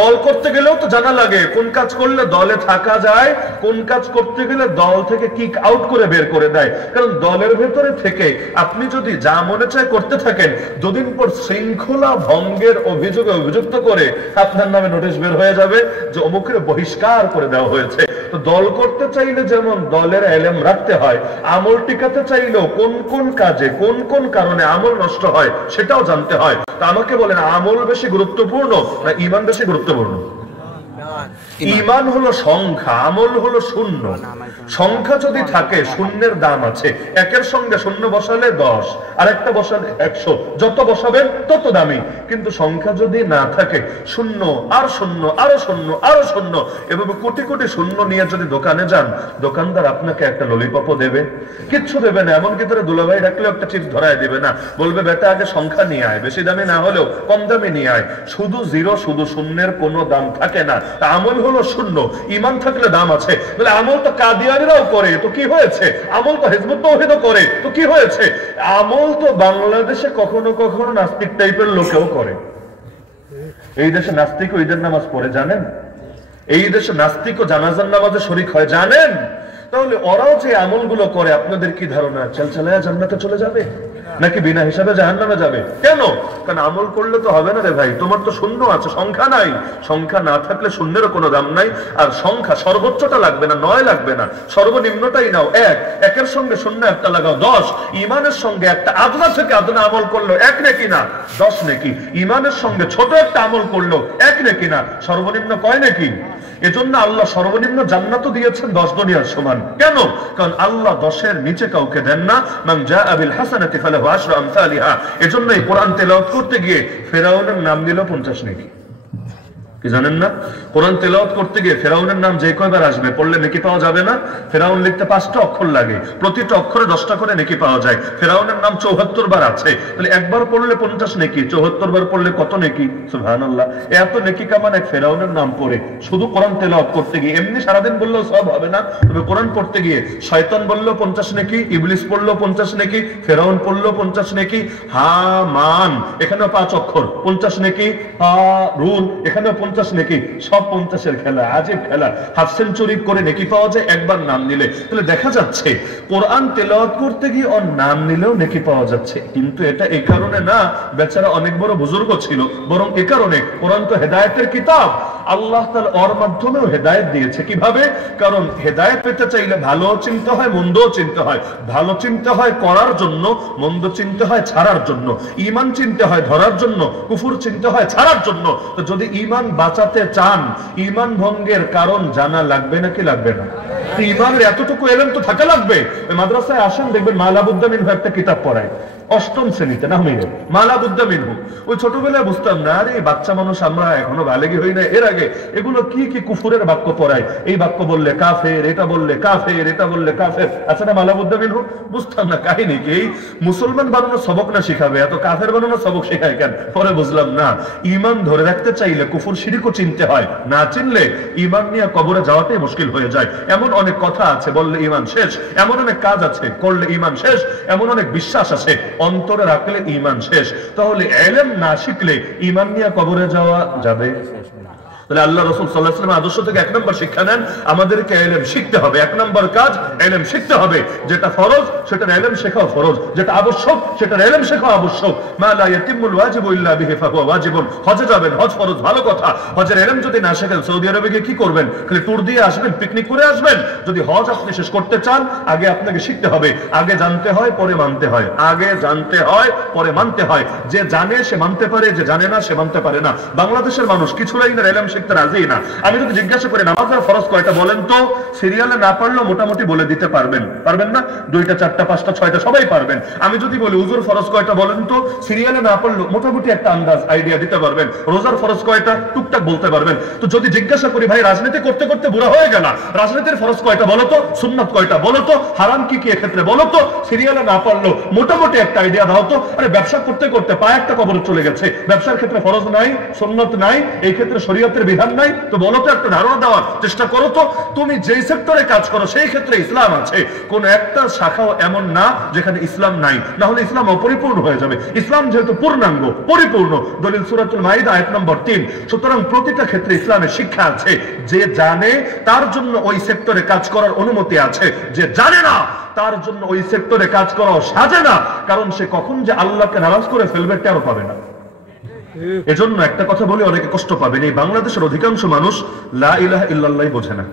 দল করতে গেলেও তো জানা লাগে, কোন কাজ করলে দলে থাকা যায়, কোন কাজ করতে গেলে দল থেকে কিক আউট করে বের করে দেয়। কারণ দলের ভেতরে থেকে আপনি যদি যা মনে চায় করতে থাকেন, দুদিন পর শৃঙ্খলা ভঙ্গের অভিযোগে অভিযুক্ত করে আপনার নামে নোটিশ বের হয়ে যাবে যে অমুকের বহিষ্কার করে দেওয়া হয়েছে। তো দল করতে চাইলে যেমন দলের ইলম রাখতে হয়, আমল টিকাতে চাইলেও কোন কোন কাজে কোন কোন কারণে আমল নষ্ট হয় সেটাও জানতে হয়। তা আমাকে বলেন, আমল বেশি গুরুত্বপূর্ণ না ঈমান বেশি গুরুত্বপূর্ণ? ঈমান হলো সংখ্যা, আমল হলো শূন্য। সংখ্যা যদি থাকে, শূন্যের দাম আছে। একের সঙ্গে শূন্য বসালে 10, আর একটা বসালে 100, যত বসাবেন তত দামি। কিন্তু সংখ্যা যদি না থাকে, শূন্য আর শূন্য আরো শূন্য আরো শূন্য, এভাবে কোটি কোটি শূন্য নিয়ে যদি দোকানে যান, দোকানদার আপনাকে একটা ললিপপও দেবে? কিচ্ছু দেবে না। এমনকি তারা দুলাভাই রাখলেও একটা চিপস ধরায় দেবে না, বলবে বেটা আগে সংখ্যা নিয়ে আয়, বেশি দামি না হলেও কম দামি নিয়ে আয়। শুধু জিরো, শুধু শূন্যের কোনো দাম থাকে না। আমল হলো শূন্য, ঈমান থাকলে দাম আছে। তাহলে আমল তো কাদিয়ানীরাও করে, তো কি হয়েছে? আমল তো হিজবুত তাওহীদও করে, তো কি হয়েছে? আমল তো বাংলাদেশে কখনো কখনো নাস্তিক টাইপের লোকেও করে। এই দেশে নাস্তিক ও ঈদের নামাজ পড়ে জানেন? এই দেশে নাস্তিক ও জানাজার নামাজে শরীক হয় জানেন? তাহলে ওরাও যে আমলগুলো করে, আপনাদের কি ধারণা চালচালায়া জান্নাতে চলে যাবে, নাকি বিনা হিসাবে জাহান্নামে যাবে? কেন? কারণ আমল করলে তো হবে না রে ভাই, তোমার তো শূন্য আছে, সংখ্যা নাই। সংখ্যা না থাকলে শূন্যেরও কোনো দাম নাই। আর সংখ্যা সর্বোচ্চটা লাগবে না, 9 লাগবে না, সর্বনিম্নটাই নাও 1। একের সঙ্গে শূন্য একটা লাগাও 10। ঈমানের সঙ্গে একটা আদনা থেকে আদনা আমল করলো 1 নেকি না 10 নেকি? ঈমানের সঙ্গে ছোট একটা আমল করলো 1 নেকি না? সর্বনিম্ন কয় নেকি? এজন্য আল্লাহ সর্বনিম্ন জান্নাতও দিয়েছেন 10 দুনিয়ার সমান। কেন? কারণ আল্লাহ 10-এর নিচে কাউকে দেন না। মান জাআ বিল হাসানাতি ফালাহু আশরু আমসালিহা। এজন্য এই কোরআন তেলাওয়াত করতে গিয়ে ফেরাউনের নাম দিল 50 নেকি। কি জানেন না? কোরআন তেলাওয়াত করতে গিয়ে ফেরাউনের নাম যে কয়বার আসবে পড়লে নেকি পাওয়া যাবে না? ফেরাউন লিখতে 5টা অক্ষর লাগে, প্রতিটা অক্ষরে 10টা করে নেকি পাওয়া যায়। ফেরাউনের নাম 74 বার আছে, তাহলে একবার পড়লে 50 নেকি, 74 বার পড়লে কত নেকি? সুবহানাল্লাহ। এত নেকি কামান এক ফেরাউনের নাম পড়ে শুধু কোরআন তেলাওয়াত করতে গিয়ে। এমনি সারাদিন বললেও সব হবে না, তবে কোরআন পড়তে গিয়ে শয়তান বললেও 50 নেকি, ইবলিস পড়লেও 50 নেকি, ফেরাউন পড়লেও 50 নেকি, হামান এখানেও 5 অক্ষর 50 নেকি, হারুন এখানেও 50 নেকি। সব 50-এর খেলা, আজীব খেলা। হাফ সেঞ্চুরি করে নেকি পাওয়া যায় একবার নাম নিলে। তাহলে দেখা যাচ্ছে কোরআন তেলাওয়াত করতে গিয়ে ওর নাম নিলেও নেকি পাওয়া যাচ্ছে। কিন্তু এটা এই কারণে না বেচারা অনেক বড় বুজুর্গ ছিল, বরং এই কারণে কোরআন তো হেদায়েতের কিতাব। আল্লাহ তাআলা ওর মাধ্যমেও হেদায়েত দিয়েছে। কিভাবে? কারণ হেদায়েত পেতে চাইলে ভালো চিনতে হয়, মন্দও চিনতে হয়। ভালো চিনতে হয় করার জন্য, মন্দ চিনতে হয় ছাড়ার জন্য। ঈমান চিনতে হয় ধরার জন্য, কুফর চিনতে হয় ছাড়ার জন্য। তো যদি ঈমান বাঁচাতে চান, ঈমান ভঙ্গের কারণ জানা লাগবে নাকি লাগবে না? ঈমানের এতটুকু এলেম তো থাকা লাগবে। মাদ্রাসায় আসেন, দেখবেন মালাবুদ্দা মিনহু একটা কিতাব পড়ায় 8ম শ্রেণীতে, না হইলে মালাবুদ্দা মিনহু। ওই ছোটবেলায় বুঝতাম না, আরে বাচ্চা মানুষ আমরা, এখনো বালেগী হই না। এর আগে এগুলো কি কি কুফুরের বাক্য পড়ায়, এই বাক্য বললে কাফের, এটা বললে কাফের, এটা বললে কাফের। আচ্ছা না মালাবুদ্দা মিনহু? বুঝতাম না কাহিনী কি, এই মুসলমান বানানোর সবক না শিখাবে, এত কাফের বানানোর সবক শেখায় কেন? পরে বুঝলাম না, ঈমান ধরে রাখতে চাইলে কুফর শিরকও চিনতে হয়, না চিনলে ঈমান নিয়ে কবরে যাওয়াটাই মুশকিল হয়ে যায়। এমন অনেক কথা আছে বললে ঈমান শেষ, এমন অনেক কাজ আছে করলে ঈমান শেষ, এমন অনেক বিশ্বাস আছে অন্তরে রাখলে ঈমান শেষ। তাহলে ইলম না শিখলে ঈমান নিয়ে কবরে যাওয়া যাবে? তাহলে আল্লাহ রাসূল সাল্লাল্লাহু আলাইহি ওয়াসাল্লাম আদর্শ থেকে 1 নম্বর শিক্ষা নেন, আমাদেরকে ইলম শিখতে হবে। 1 নম্বর কাজ ইলম শিখতে হবে। যেটা ফরজ সেটা ইলম শেখাও ফরজ, যেটা আবশ্যক সেটা ইলম শেখাও আবশ্যক। মা লা ইয়াতিমুল ওয়াজিবু ইল্লা বিহি ফাহুয়া ওয়াজিবুন। হজে যাবেন, হজ ফরজ, ভালো কথা। হজের ইলম যদি না শেখেন সৌদি আরবে গিয়ে কি করবেন? খালি ট্যুর দিয়ে আসবেন, পিকনিক করে আসবেন? যদি হজ আপনি শেষ করতে চান, আগে আপনাকে শিখতে হবে। আগে জানতে হয় পরে মানতে হয়, আগে জানতে হয় পরে মানতে হয়। যে জানে সে মানতে পারে, যে জানে না সে মানতে পারে না। বাংলাদেশের মানুষ কিছু লাইনের ইলম শিখতে রাজি না। আমি যদি জিজ্ঞাসা করি নামাজের ফরজ কয়টা বলেন তো, সিরিয়ালে না পারলেও মোটামুটি বলে দিতে পারবেন। পারবেন না? 2টা 4টা 5টা 6টা সবাই পারবেন। আমি যদি বলি উজুর ফরজ কয়টা বলেন তো, সিরিয়ালে না পারলেও মোটামুটি একটা আন্দাজ আইডিয়া দিতে পারবেন। রোজার ফরজ কয়টা টুকটাক বলতে পারবেন। তো যদি জিজ্ঞাসা করি ভাই রাজনীতি করতে করতে বুড়া হয়ে গেল, রাজনীতির ফরজ কয়টা বলো তো, সুন্নাত কয়টা বলো তো, হারাম কি কি এক্ষেত্রে বলো তো, সিরিয়ালে না পারলেও মোটামুটি একটা আইডিয়া দাও তো। আরে ব্যবসা করতে করতে পায়ে একটা কবরে চলে গেছে, ব্যবসার ক্ষেত্রে ফরজ নাই, সুন্নাত নাই, এই ক্ষেত্রে শরীয়তের বিধান নাই, তো বলো তো, একটা ধারণা দেওয়ার চেষ্টা করো তো। তুমি যেই সেক্টরে কাজ করো সেই ক্ষেত্রে ইসলাম আছে, কোন একটা শাখাও এমন না যেখানে ইসলাম নাই, না হলে ইসলাম অপরিপূর্ণ হয়ে যাবে। ইসলাম যেহেতু পূর্ণাঙ্গ পরিপূর্ণ, দলিল সূরাতুল মাইদা আয়াত নম্বর 3। সুতরাং প্রতিটা ক্ষেত্রে ইসলামের শিক্ষা আছে। যে জানে তার জন্য ওই সেক্টরে কাজ করার অনুমতি আছে, যে জানে না তার জন্য ওই সেক্টরে কাজ করাও সাজে না, কারণ সে কখন যে আল্লাহকে নারাজ করে ফেলবে টেরও পাবে না। এজন্য একটা কথা বলে অনেকে কষ্ট পাবেন, এই বাংলাদেশের অধিকাংশ মানুষ লা ইলাহা ইল্লাল্লাহ বোঝে না।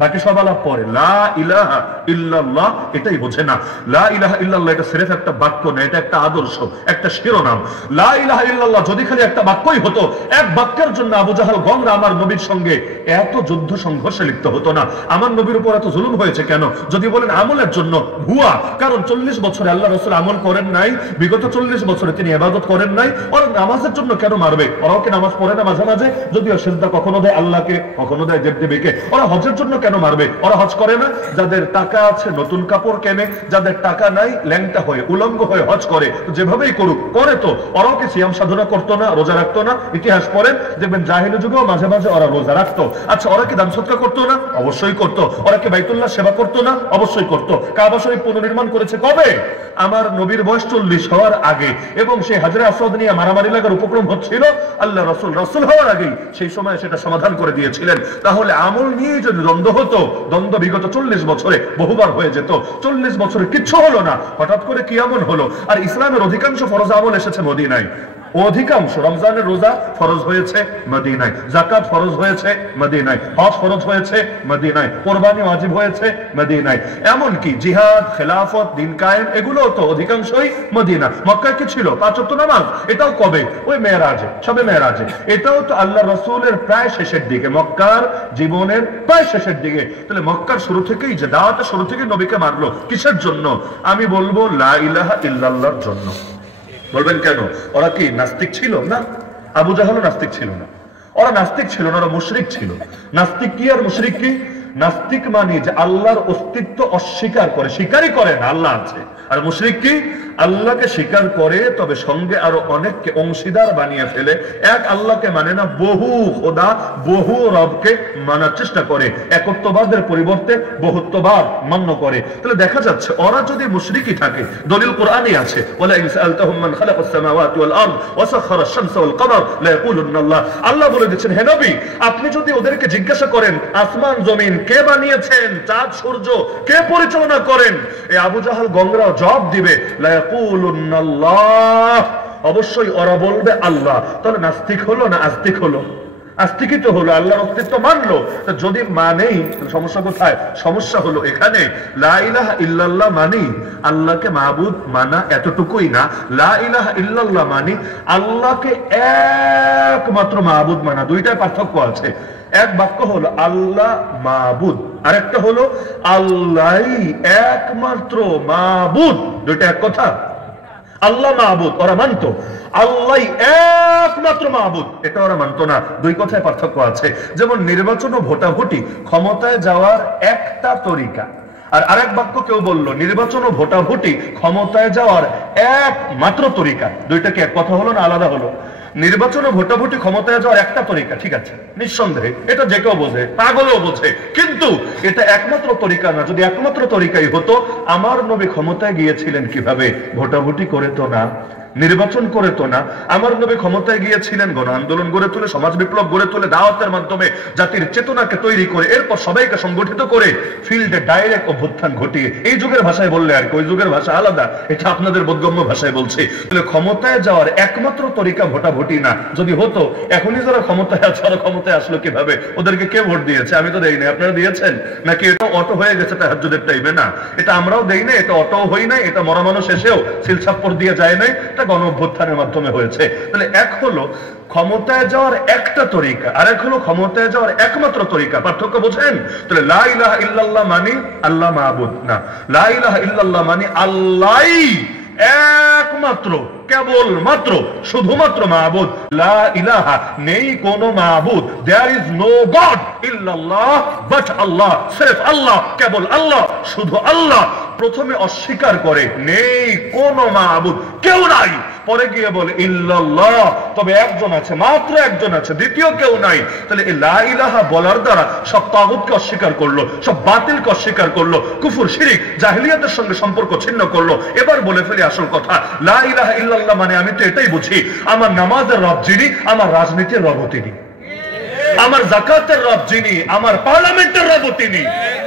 বাকি সব আলাপ পরে। লা ইলাহা ইল্লাল্লাহ এটাই বোঝে না। লা ইলাহা ইল্লাল্লাহ এটা সির্ফ একটা বাক্য না, এটা একটা আদর্শ, একটা শিরোনাম। লা ইলাহা ইল্লাল্লাহ যদি খালি একটা বাক্যই হতো, এক বাক্যের জন্য আবু জাহাল গমরা আমার নবীর সঙ্গে এত যুদ্ধ সংঘর্ষে লিপ্ত হতো না। আমার নবীর উপর এত জুলুম হয়েছে কেন? যদি বলেন আমলের জন্য, ভুয়া। কারণ 40 বছরে আল্লাহ রাসূল আমল করেন নাই, বিগত 40 বছরে তিনি ইবাদত করেন নাই। ওরা নামাজের জন্য কেন মারবে? ওরাও কি নামাজ পড়ে না মাঝে মাঝে? যদিও সিজদা কখনো দেয় আল্লাহকে, কখনো দেয় দেবদেবীকে। ওরা হজের জন্য কেন মারবে? ওরা হজ করে না? যাদের টাকা আছে নতুন কাপড় কেনে, যাদের টাকা নাই ল্যাংটা হয়ে উলঙ্গ হয়ে হজ করে। যেভাবেই করুক, করে তো। ওরাও কি সিয়াম সাধনা করতো না, রোজা রাখতো না? ইতিহাস পড়েন, দেখবেন জাহিলি যুগেও মাঝে মাঝে ওরা রোজা রাখতো। আচ্ছা, ওরা কি দান সদকা করতো না? অবশ্যই করতো। ওরা কি বাইতুল্লাহ সেবা করতো না? অবশ্যই করতো। কাবা শরীফ পুনর্নির্মাণ করেছে কবে? আমার নবীর বয়স 40 হওয়ার আগে, এবং সেই হাজরে আসওয়াদ নিয়ে মারামারি লাগার উপক্রম হচ্ছিল আল্লাহ রাসূল হওয়ার আগেই। সেই সময় সেটা সমাধান করে দিয়েছিলেন। তাহলে আমল নিয়ে যদি দ্বন্দ্ব হতো, দ্বন্দ্ব বিগত 40 বছরে বহুবার হয়ে যেত। 40 বছরে কিচ্ছু হলো না, হঠাৎ করে কি আমল হলো? আর ইসলামের অধিকাংশ ফরজ আমল এসেছে মদিনায়। অধিকাংশ রমজানের রোজা ফরজ হয়েছে মদিনায়, যাকাত ফরজ হয়েছে মদিনায়, হজ ফরজ হয়েছে মদিনায়, কুরবানি ওয়াজিব হয়েছে মদিনায়, এমনকি জিহাদ, খেলাফত, দিন কায়েম এগুলো তো অধিকাংশই মদিনা। মক্কায় কি ছিল? 5 ওয়াক্ত নামাজ। এটাও কবে? ওই মেরাজে, সবে মেরাজে। এটাও তো আল্লাহ রাসূলের প্রায় শেষের দিকে, মক্কার জীবনের প্রায় শেষের দিকে। তাহলে মক্কার শুরু থেকেই যে দাওয়াতের শুরু থেকে নবীকে মারলো, কিসের জন্য? আমি বলবো লা ইলাহা ইল্লাল্লাহর জন্য। বলবেন কেন? ওরা কি নাস্তিক ছিল? না, আবু জাহালও নাস্তিক ছিল না। ওরা নাস্তিক ছিল না, ওরা মুশরিক ছিল। নাস্তিক কি আর মুশরিক কি? নাস্তিক মানে যে আল্লাহর অস্তিত্ব অস্বীকার করে, স্বীকারই করে না আল্লাহ আছে। আর মুশরিক কি? আল্লাহকে স্বীকার করে, তবে সঙ্গে আরো অনেককে অংশীদার বানিয়ে ফেলে। এক আল্লাহকে মানে না, বহু খোদা, বহু রবকে মানার চেষ্টা করে। একত্ববাদের পরিবর্তে বহুত্ববাদ মান্য করে। তাহলে দেখা যাচ্ছে ওরা যদি মুশরিকই থাকে, দলিল কোরআনে আছে, ওয়ালা ইন সাআলতাহুম মান খালাকাস সামাওয়াতি ওয়াল আরদ ওয়া সাখারা আশ-শামসা ওয়াল কমার লা ইয়াকুলুন্না আল্লাহ। আল্লাহ বলে দিচ্ছেন, হে নবী, আপনি যদি ওদেরকে জিজ্ঞাসা করেন আসমান জমিন কে বানিয়েছেন, চাঁদ সূর্য কে পরিচালনা করেন, এই আবু জাহাল গংরাও জবাব দিবে লা ইয়াকুলুন্না আল্লাহ। অবশ্যই ওরা বলবে আল্লাহ। তাহলে নাস্তিক হলো না আস্তিক হলো? আস্তিকই তো হলো, আল্লাহর অস্তিত্ব মানলো। যদি মানেই, সমস্যা কোথায়? সমস্যা হলো এখানে, লা ইলাহা ইল্লাল্লাহ মানি আল্লাহকে মাবুদ মানা এতটুকুই না। লা ইলাহা ইল্লাল্লাহ মানি আল্লাহকে একমাত্র মাবুদ মানা। দুইটার পার্থক্য আছে। এক বাক্য হলো আল্লাহ মাবুদ, আর একটা হলো আল্লাহই একমাত্র মাবুদ। দুইটা এক কথা। আল্লাহ মাবুদ ওরা মানতো, আল্লাহ একমাত্র মাবুদ এটা ওরা মানতো না। দুই কথায় পার্থক্য আছে। যেমন নির্বাচন ও ভোটাভুটি ক্ষমতায় যাওয়ার একটা তরিকা, আর আরেক বাক্য কেউ বললো নির্বাচন ও ভোটাভুটি ক্ষমতায় যাওয়ার একমাত্র তরিকা। দুইটা কি এক কথা হলো না আলাদা হলো? নির্বাচন ও ভোটাভুটি ক্ষমতায় যাওয়ার একটা তরিকা, ঠিক আছে, নিঃসন্দেহে এটা যে কেউ বোঝে, পাগলও বোঝে, কিন্তু এটা একমাত্র তরিকা না। যদি একমাত্র তরিকাই হতো, আমার নবী ক্ষমতায় গিয়েছিলেন কিভাবে? ভোটাভুটি করে তো না, নির্বাচন করে তো না। আমার নবী ক্ষমতায় গিয়েছিলেন গণ আন্দোলন গড়ে তুলে, সমাজ বিপ্লব গড়ে তুলে, দাওয়াতের মাধ্যমে জাতির চেতনাকে তৈরি করে, এরপর সবাইকে সংগঠিত করে ফিল্ডে ডাইরেক্ট অভ্যুত্থান ঘটিয়ে। এই যুগের ভাষায় বললে আর কি, ওই যুগের ভাষা আলাদা, এটা আপনাদের বোধগম্য ভাষায় বলছি। তাহলে ক্ষমতায় যাওয়ার একমাত্র তরিকা ভোটাভুটি না। যদি হতো, এখনই যারা ক্ষমতায় আছে ওরা ক্ষমতায় আসলো কিভাবে? ওদেরকে কে ভোট দিয়েছে? আমি তো দেইনি, আপনারা দিয়েছেন নাকি? এটা অটো হয়ে গেছে তাহাজ্জুদের টাইমে না, এটা আমরাও দেই না, এটা অটো হই নাই, এটা মরা মানুষ এসেও সিলছাপ্পর দিয়ে যায় নাই, গণ অভ্যুত্থানের মাধ্যমে হয়েছে। তাহলে এক হলো ক্ষমতায় যাওয়ার একটা তরিকা, আর এক হলো ক্ষমতায় যাওয়ার একমাত্র তরিকা। পার্থক্য বোঝেন? তাহলে লা ইলাহা ইল্লাল্লাহ মানি আল্লাহ মাবুদ না, লা ইলাহা ইল্লাল্লাহ মানি আল্লাহই একমাত্র, কেবল মাত্র, শুধুমাত্র মাবুদ। লা ইলাহা নেই কোন মাবুদ, দেয়ার ইজ নো গড ইল্লাল্লাহ বাট আল্লাহ, সির্ফ আল্লাহ, কেবল আল্লাহ, শুধু আল্লাহ। প্রথমে অস্বীকার করে নেই কোন মাবুদ, কেউ নাই, পরে গিয়ে বলে ইল্লাল্লাহ, তবে একজন আছে, মাত্র একজন আছে, দ্বিতীয় কেউ নাই। তাহলে এই লা ইলাহা বলার দ্বারা সব তাগুতকে অস্বীকার করলো, সব বাতিলকে অস্বীকার করলো, কুফর শিরিক জাহিলিয়াতের সঙ্গে সম্পর্ক ছিন্ন করলো। এবার বলে ফেলি আসল কথা, লা ইলাহা ইল্লাল্লাহ মানে আমি তো এটাই বুঝি, আমার নামাজের রব যিনি, আমার রাজনীতির রব তিনি, আমার যাকাতের রব যিনি, আমার পার্লামেন্টের রব তিনি,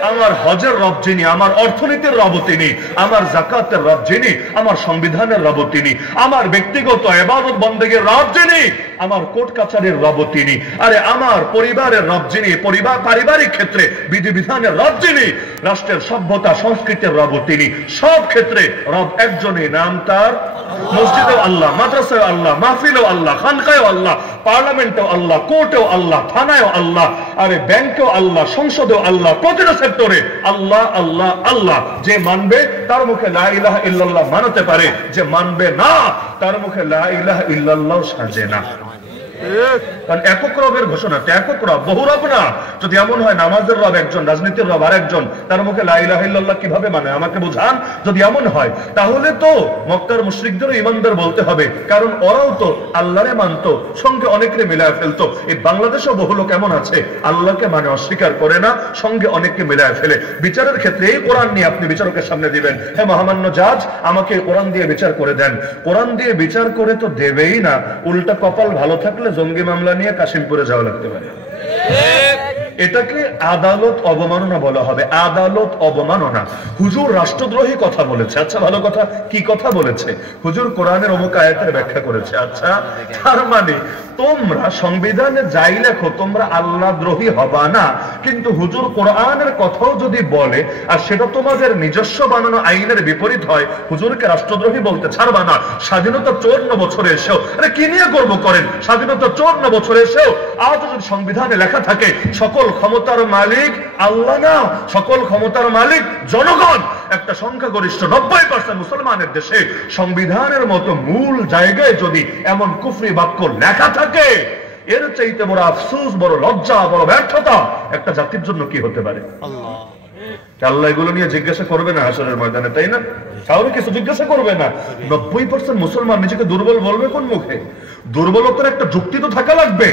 আমার হজের রব যিনি, আমার অর্থনীতির রব তিনি, আমার যাকাতের রব যিনি, আমার সংবিধানের রব তিনি, আমার ব্যক্তিগত ইবাদত বন্দেগীর রব যিনি, আমার কোর্ট কাছারির রব তিনি, আরে আমার পরিবারের রব যিনি, পারিবারিক ক্ষেত্রে বিধিবিধানের রব যিনি, রাষ্ট্রের সভ্যতা সংস্কৃতির রব তিনি, সব ক্ষেত্রে রব একজনই, নাম তার মসজিদেও আল্লাহ, মাদ্রাসায় আল্লাহ, মাহফিলেও আল্লাহ, খানকায়ও আল্লাহ, পার্লামেন্টেও আল্লাহ, কোর্টেও আল্লাহ, থানায়ও আল্লাহ, আরে ব্যাংকেও আল্লাহ, সংসদেও আল্লাহ, প্রতিটা সেক্টরে আল্লাহ আল্লাহ আল্লাহ। যে মানবে তার মুখে লা ইলাহা ইল্লাল্লাহ মানতে পারে, যে মানবে না তার মুখে লা ইলাহা ইল্লাল্লাহ সাজে না। কারণ একক রবের ঘোষণা, একক রব, বহু রব না। যদি এমন হয় নামাজের রব একজন, রাজনীতির রব আরেকজন, তার মুখে লা ইলাহা ইল্লাল্লাহ কিভাবে মানে আমাকে বুঝান। যদি এমন হয় তাহলে তো মক্কার মুশরিকদেরও ঈমানদার বলতে হবে, কারণ ওরাও তো আল্লাহরে মানতো, সঙ্গে অনেককে মিলায় ফেলতো। এই বাংলাদেশেও বহু লোক এমন আছে আল্লাহকে মানে অস্বীকার করে না, সঙ্গে অনেককে মিলায় ফেলে। বিচারের ক্ষেত্রে এই কোরআন নিয়ে আপনি বিচারকের সামনে দিবেন, হ্যাঁ মহামান্য জাজ আমাকে কোরআন দিয়ে বিচার করে দেন, কোরআন দিয়ে বিচার করে তো দেবেই না, উল্টা কপাল ভালো থাকলে জঙ্গি মামলা নিয়ে কাশিমপুরে যাওয়া লাগতে পারে। এটাকে আদালত অবমাননা বলা হবে, আদালত অবমাননা। হুজুর রাষ্ট্রদ্রোহী কথা বলেছে, আচ্ছা ভালো কথা, কি কথা বলেছে? হুজুর কোরআনের অমুক আয়াতের ব্যাখ্যা করেছে। আচ্ছা, তার মানে তোমরা সংবিধানে যাই লেখো তোমরা আল্লাহ দ্রোহী হবা না, কিন্তু হুজুর কোরআনের কথাও যদি বলে আর সেটা তোমাদের নিজস্ব বানানো আইনের বিপরীত হয়, হুজুরকে রাষ্ট্রদ্রোহী বলতে ছাড়বা না। স্বাধীনতা 54 বছরে এসেও, আরে কি নিয়ে গর্ব করেন? স্বাধীনতা 54 বছরে এসেও আজ যদি সংবিধানে লেখা থাকে সকল ক্ষমতার মালিক আল্লাহ না, সকল ক্ষমতার মালিক জনগণ, একটা সংখ্যাগরিষ্ঠ 90% মুসলমানের দেশে সংবিধানের মতো মূল জায়গায় যদি এমন কুফরি বাক্য লেখা থাকে, এর চাইতে বড় আফসোস, বড় লজ্জা, বড় ব্যর্থতা একটা জাতির জন্য কি হতে পারে? আল্লাহ এগুলো নিয়ে জিজ্ঞাসা করবে না হাসরের ময়দানে, তাই না? কাউকে কিছু জিজ্ঞাসা করবে না। 90% মুসলমান নিজেকে দুর্বল বলবে কোন মুখে? দুর্বলতার একটা যুক্তি তো থাকা লাগবে।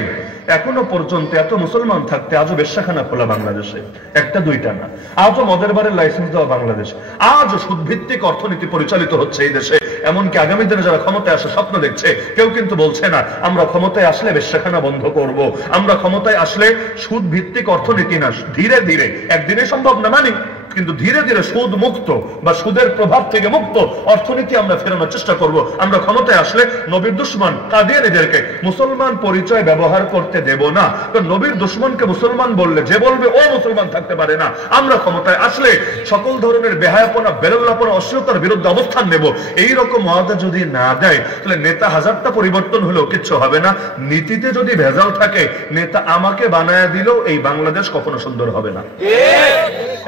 এখনো পর্যন্ত এত মুসলমান থাকতে আজও বেশ্যাখানা খোলা বাংলাদেশে, একটা দুইটা না। আজও মদের বারের লাইসেন্স দেওয়া বাংলাদেশ, আজও সুদভিত্তিক অর্থনীতি পরিচালিত হচ্ছে এই দেশে। এমনকি আগামী দিনে যারা ক্ষমতায় আসার স্বপ্ন দেখছে, কেউ কিন্তু বলছে না আমরা ক্ষমতায় আসলে বেশ্যাখানা বন্ধ করব, আমরা ক্ষমতায় আসলে সুদ ভিত্তিক অর্থনীতি না, ধীরে ধীরে, একদিনে সম্ভব না মানি, কিন্তু ধীরে ধীরে সুদ মুক্ত বা সুদের প্রভাব থেকে মুক্ত অর্থনীতি আমরা ফেরানোর চেষ্টা করব। আমরা ক্ষমতায় আসলে নবীর দুশমন কাদিয়ানীদেরকে মুসলমান পরিচয় ব্যবহার করতে দেব না, কারণ নবীর দুশমনকে মুসলমান বললে যে বলবে ও মুসলমান থাকতে পারে না। আমরা ক্ষমতায় আসলে সকল ধরনের বেহায়াপনা, বেরল্লাপনা, অশ্লীলতার বিরুদ্ধে অবস্থান নেব। এই রকম ওয়াদা যদি না দেয় তাহলে নেতা হাজারটা পরিবর্তন হলেও কিচ্ছু হবে না। নীতিতে যদি ভেজাল থাকে, নেতা আমাকে বানায় দিলেও এই বাংলাদেশ কখনো সুন্দর হবে না।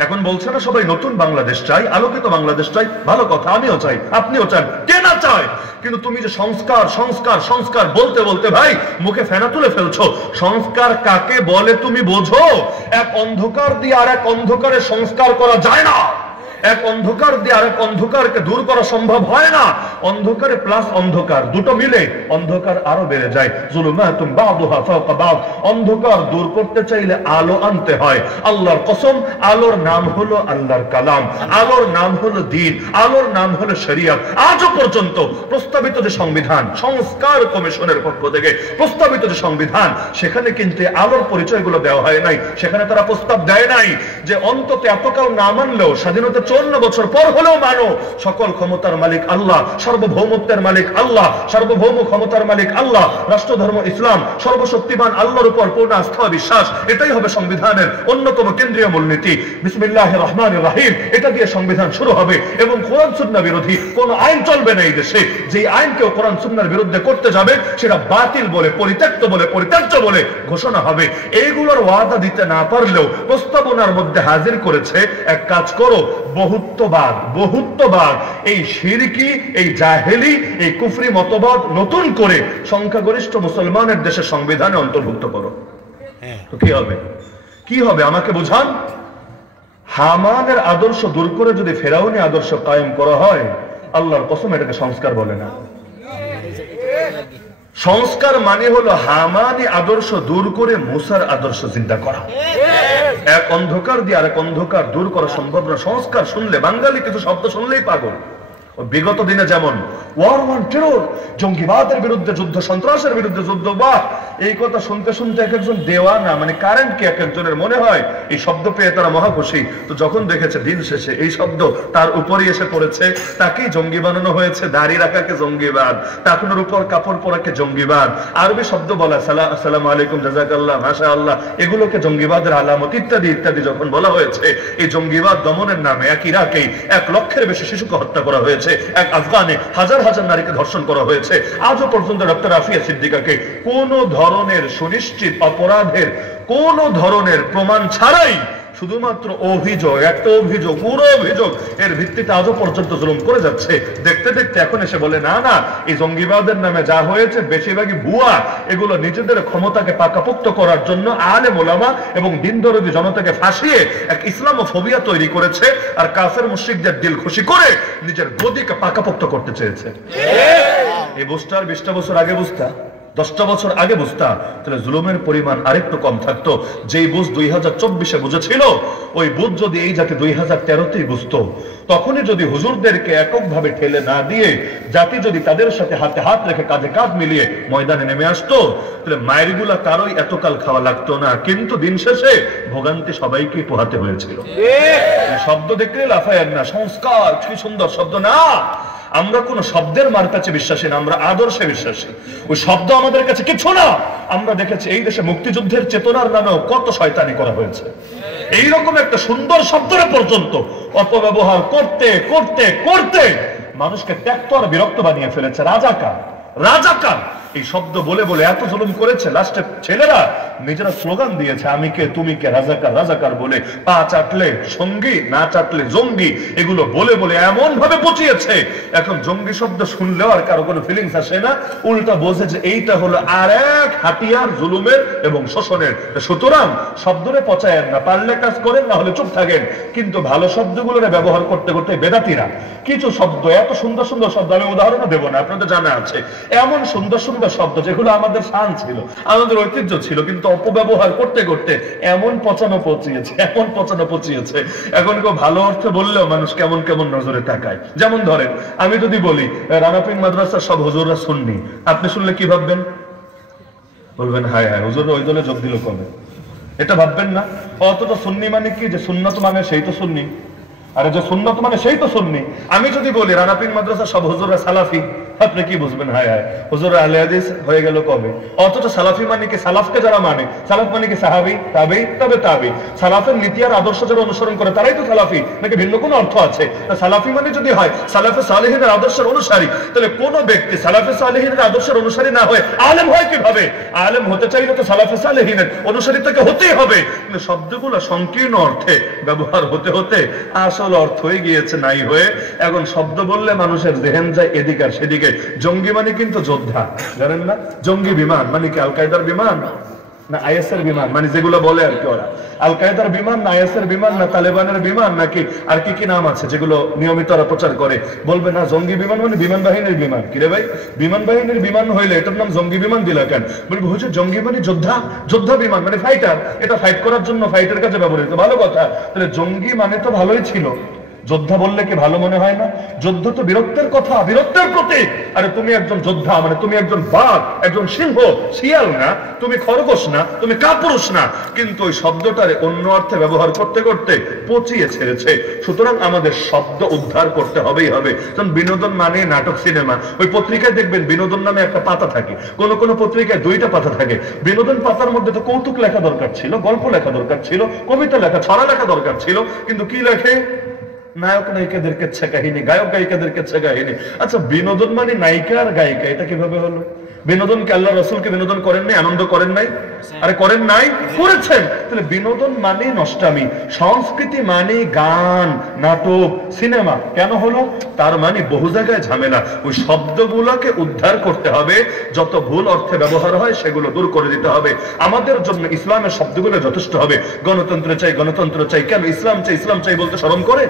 এখন বলছে না সবাই নতুন বাংলাদেশ চাই, আলোকিত বাংলাদেশ চাই, ভালো কথা, আমিও চাই, আপনিও চান, কে না চায়? কিন্তু তুমি যে সংস্কার সংস্কার সংস্কার বলতে বলতে ভাই মুখে ফেনা তুলে ফেলছো। সংস্কার কাকে বলে তুমি বোঝো? এক অন্ধকার দিয়ে আর এক অন্ধকারে সংস্কার করা যায় না, এক অন্ধকার দিয়ে আরেক অন্ধকারকে দূর করা সম্ভব হয় না। অন্ধকারে প্লাস অন্ধকার দুটো মিলে অন্ধকার আরো বেড়ে যায়। যুলুমাতুন বা'দুহা ফাওকা বা'দ। অন্ধকার দূর করতে চাইলে আলো আনতে হয়। আল্লাহর কসম, আলোর নাম হলো আল্লাহর কালাম, আলোর নাম হলো দ্বীন, আলোর নাম হলো শরিয়ত। আজও পর্যন্ত প্রস্তাবিত যে সংবিধান, সংস্কার কমিশনের পক্ষ থেকে প্রস্তাবিত যে সংবিধান, সেখানে কিন্তু আলোর পরিচয়গুলো দেওয়া হয় নাই। সেখানে তারা প্রস্তাব দেয় নাই যে অন্তত এতকাল না মানলেও স্বাধীনতা 54 বছর পর হলেও মানো সকল ক্ষমতার মালিক আল্লাহ, সার্বভৌমত্বের মালিক আল্লাহ, সার্বভৌম ক্ষমতার মালিক আল্লাহ, রাষ্ট্রধর্ম ইসলাম, সর্বশক্তিমান আল্লাহর উপর পূর্ণ আস্থা বিশ্বাস, এটাই হবে সংবিধানের অন্যতম কেন্দ্রীয় মূলনীতি। বিসমিল্লাহির রহমানির রহিম, এটা দিয়ে সংবিধান শুরু হবে এবং কোরআন সুন্নাহ বিরোধী কোন আইন চলবে না এই দেশে। যে আইনকেও কোরআন সুন্নাহর বিরুদ্ধে করতে যাবে সেটা বাতিল বলে, পরিত্যক্ত বলে, পরিত্যাজ্য বলে ঘোষণা হবে। এইগুলোর ওয়াদা দিতে না পারলেও প্রস্তাবনার মধ্যে হাজির করেছে এক কাজ করো, বহুত্ববাদ, বহুত্ববাদ, এই শিরকি, এই জাহেলি, এই কুফরি মতবাদ নতুন করে সংখ্যাগরিষ্ঠ মুসলমানের দেশে সংবিধানে অন্তর্ভুক্ত করো। তো কি হবে? কি হবে আমাকে বুঝান। হামানের আদর্শ দূর করে যদি ফেরাউনি আদর্শ কায়েম করা হয়, আল্লাহর কসম এটাকে সংস্কার বলে না। সংস্কার মানে হলো হামানি আদর্শ দূর করে মুসার আদর্শ জিন্দা করা। এক অন্ধকার দিয়ে আরেক অন্ধকার দূর করা সম্ভব না। সংস্কার শুনলে বাঙালি কিছু শব্দ শুনলেই পাগল। বিগত দিনে যেমন ওয়ার ওয়ান টেরর, জঙ্গিবাদের বিরুদ্ধে যুদ্ধ, সন্ত্রাসের বিরুদ্ধে যুদ্ধ, বাহ, এই কথা শুনতে শুনতে এক একজন দেওয়ানা, মানে কারেন্ট কি এক একজনের মনে হয় এই শব্দ পেয়ে তারা মহা খুশি। তো যখন দেখেছে দিন শেষে এই শব্দ তার উপরই এসে পড়েছে, তাকেই জঙ্গি বানানো হয়েছে। দাড়ি রাখাকে জঙ্গিবাদ, টাকুনের উপর কাপড় পরাকে জঙ্গিবাদ, আরবি শব্দ বলা আসসালামু আলাইকুম, জাযাকাল্লাহ, মাশাআল্লাহ, এগুলোকে জঙ্গিবাদের আলামত ইত্যাদি ইত্যাদি যখন বলা হয়েছে, এই জঙ্গিবাদ দমনের নামে এক ইরাকেই 1 লক্ষের বেশি শিশুকে হত্যা করা হয়েছে, এক আফগানে হাজার হাজার নারীকে ধর্ষণ করা হয়েছে। আজও পর্যন্ত ডক্টর আফিয়া সিদ্দিকাকে কোন ধরনের সুনিশ্চিত অপরাধের কোন ধরনের প্রমাণ ছাড়াই, শুধুমাত্র অভিযোগ, একটা অভিযোগ, পুরো অভিযোগ এর ভিত্তিতে আজও পর্যন্ত জুলুম করে যাচ্ছে। দেখতে দেখতে এখন এসে বলে না না, এই জঙ্গিবাদের নামে যা হয়েছে বেশিরভাগই ভুয়া, এগুলো নিজেদের ক্ষমতাকে পাকাপোক্ত করার জন্য আলেম ওলামা এবং দিনদরদি জনতাকে ফাঁসিয়ে এক ইসলামোফোবিয়া তৈরি করেছে, আর কাফের মুশরিকদের দিল খুশি করে নিজের গদিকে পাকাপোক্ত করতে চেয়েছে। এই বুঝটা 20টা বছর আগে বুঝতা, 10টা বছর আগে বুঝতা, তাহলে জুলুমের পরিমাণ আরেকটু কম থাকতো। যেই বুঝ 2024-এ বুঝেছিল, ওই বুঝ যদি এই জাতি 2013-তেই বুঝতো, তখনই যদি হুজুরদেরকে এককভাবে ঠেলে না দিয়ে জাতি যদি তাদের সাথে হাতে হাত রেখে কাঁধে কাঁধ মিলিয়ে ময়দানে নেমে আসতো, তাহলে মায়েরগুলা কারোই এতকাল খাওয়া লাগতো না। কিন্তু দিন শেষে ভোগান্তি সবাইকেই পোহাতে হয়েছিল। শব্দ দেখলে লাফায়েন না, সংস্কার কি সুন্দর শব্দ না। আমরা কোন শব্দের মার কাছে বিশ্বাসী না, আমরা আদর্শে বিশ্বাসী। ওই শব্দ আমাদের কাছে কিছু না। আমরা দেখেছি এই দেশে মুক্তিযুদ্ধের চেতনার নামেও কত শয়তানি করা হয়েছে। এইরকম একটা সুন্দর শব্দরে পর্যন্ত অপব্যবহার করতে করতে করতে মানুষকে ত্যক্ত আর বিরক্ত বানিয়ে ফেলেছে। রাজাকার, রাজাকার এই শব্দ বলে বলে এত জুলুম করেছে, লাস্টে ছেলেরা নিজেরা স্লোগান দিয়েছে আমি কে তুমি কে, রাজাকার রাজাকার বলে পা চাটলে সঙ্গী, না চাটলে জঙ্গি, এগুলো বলে বলে এমন ভাবে পচিয়েছে, এখন জঙ্গি শব্দ শুনলেও আর কারো কোনো ফিলিংস আসে না, উল্টা বোঝে যে এইটা হলো আর এক হাতিয়ার জুলুমের এবং শোষণের। সুতরাং শব্দরে পচায়েন না, পারলে কাজ করেন, না হলে চুপ থাকেন। কিন্তু ভালো শব্দগুলোরে ব্যবহার করতে করতে বেদাতিরা কিছু শব্দ, এত সুন্দর সুন্দর শব্দ, আমি উদাহরণও দেবো না, আপনাদের জানা আছে, এমন সুন্দর সুন্দর শব্দ যেগুলো আমাদের শান ছিল, আমাদের ঐতিহ্য ছিল, কিন্তু অপব্যবহার করতে করতে এমন পচানো পচিয়েছে, এমন পচানো পচিয়েছে, এখন কেউ ভালো অর্থে বললেও মানুষ কেমন কেমন নজরে তাকায়। যেমন ধরেন, আমি যদি বলি রানাপিং মাদ্রাসার সব হুজুররা সুন্নি, আপনি শুনলে কি ভাববেন? বলবেন হায় হায়, হুজুররা ওই দলে যোগ দিল কবে, এটা ভাববেন না? অথচ সুন্নি মানে কি, যে সুন্নত মানে সেই তো সুন্নি, আরে যে সুন্নত মানে সেই তো সুন্নি। আমি যদি বলি রানাপিং মাদ্রাসা সব হুজুররা সালাফি, আপনি কি বুঝবেন? হায় হায়, হুজুররা আহলে হাদিস হয়ে গেল কবে? অথচ সালাফি মানে কি, সালাফকে যারা মানে, সালাফ মানে কি সাহাবী, তাবেঈ, তবে তাবেঈ, সালাফের নীতি আর আদর্শ যারা অনুসরণ করে তারাই তো সালাফি, নাকি ভিন্ন কোনো অর্থ আছে? সালাফি মানে যদি হয় সালাফে সালেহিনের আদর্শের অনুসারী, তাহলে কোন ব্যক্তি সালাফে সালেহিনের আদর্শের অনুসারী না হয়ে আলেম হয় কিভাবে? আলেম হতে চাইলে তো সালাফে সালেহিনের অনুসারী তাকে হতেই হবে। কিন্তু শব্দগুলো সংকীর্ণ অর্থে ব্যবহার হতে হতে আসল অর্থ হয়ে গিয়েছে নাই হয়ে। এখন শব্দ বললে মানুষের জেহেন যায় এদিক আর সেদিকে। জঙ্গি মানে কিন্তু যোদ্ধা, জানেন না? জঙ্গি বিমান মানে কি আল কায়দার বিমান না আইএসের বিমান, মানে যেগুলো বলে আর কি ওরা, আল কায়দার বিমান না আইএসের বিমান না তালেবানের বিমান, নাকি আর কি কি নাম আছে যেগুলো নিয়মিত ওরা প্রচার করে? বলবে না জঙ্গি বিমান মানে বিমান বাহিনীর বিমান। কিরে ভাই, বিমান বাহিনীর বিমান হইলে এটার নাম জঙ্গি বিমান দিলা কেন? বলবে হুজুর জঙ্গি মানে যোদ্ধা, যোদ্ধা বিমান মানে ফাইটার, এটা ফাইট করার জন্য ফাইটের কাজে ব্যবহৃত। ভালো কথা, তাহলে জঙ্গি মানে তো ভালোই ছিল, যোদ্ধা বললে কি ভালো মনে হয় না? যুদ্ধ তো বীরত্বের কথা, বীরত্বের প্রতীক। আরে তুমি একজন যোদ্ধা মানে তুমি একজন বাঘ, একজন সিংহ, শিয়াল না, তুমি খরগোশ না, তুমি কাপুরুষ না। কিন্তু ওই শব্দটারে অন্য অর্থে ব্যবহার করতে করতে পচিয়ে ছেড়েছে। সুতরাং আমাদের শব্দ উদ্ধার করতে হবেই হবে। কারণ বিনোদন মানে নাটক, সিনেমা, ওই পত্রিকায় দেখবেন বিনোদন নামে একটা পাতা থাকে, কোন কোন পত্রিকায় 2টা পাতা থাকে। বিনোদন পাতার মধ্যে তো কৌতুক লেখা দরকার ছিল, গল্প লেখা দরকার ছিল, কবিতা লেখা, ছড়া লেখা দরকার ছিল, কিন্তু কি লেখে? নায়ক নায়িকাদের কেচ্ছা কাহিনী, গায়ক গায়িকাদের কেচ্ছা কাহিনী। আচ্ছা, বিনোদন মানে নায়িকা আর গায়িকা, এটা কিভাবে হলো? বিনোদনকে আল্লাহ রাসূলকে বিনোদন করেন নাই, আনন্দ করেন নাই? আরে করেন নাই, করেছেন। তাহলে বিনোদন মানে নষ্টামি, সংস্কৃতি মানে গান, নাটক, সিনেমা কেন হলো? তার মানে বহু জায়গায় ঝামেলা। ওই শব্দগুলোকে উদ্ধার করতে হবে, যত ভুল অর্থে ব্যবহার হয় সেগুলো দূর করে দিতে হবে। আমাদের জন্য ইসলামের শব্দগুলো যথেষ্ট হবে। গণতন্ত্র চাই, গণতন্ত্র চাই, কেন ইসলাম চাই, ইসলাম চাই বলতে শরম করে?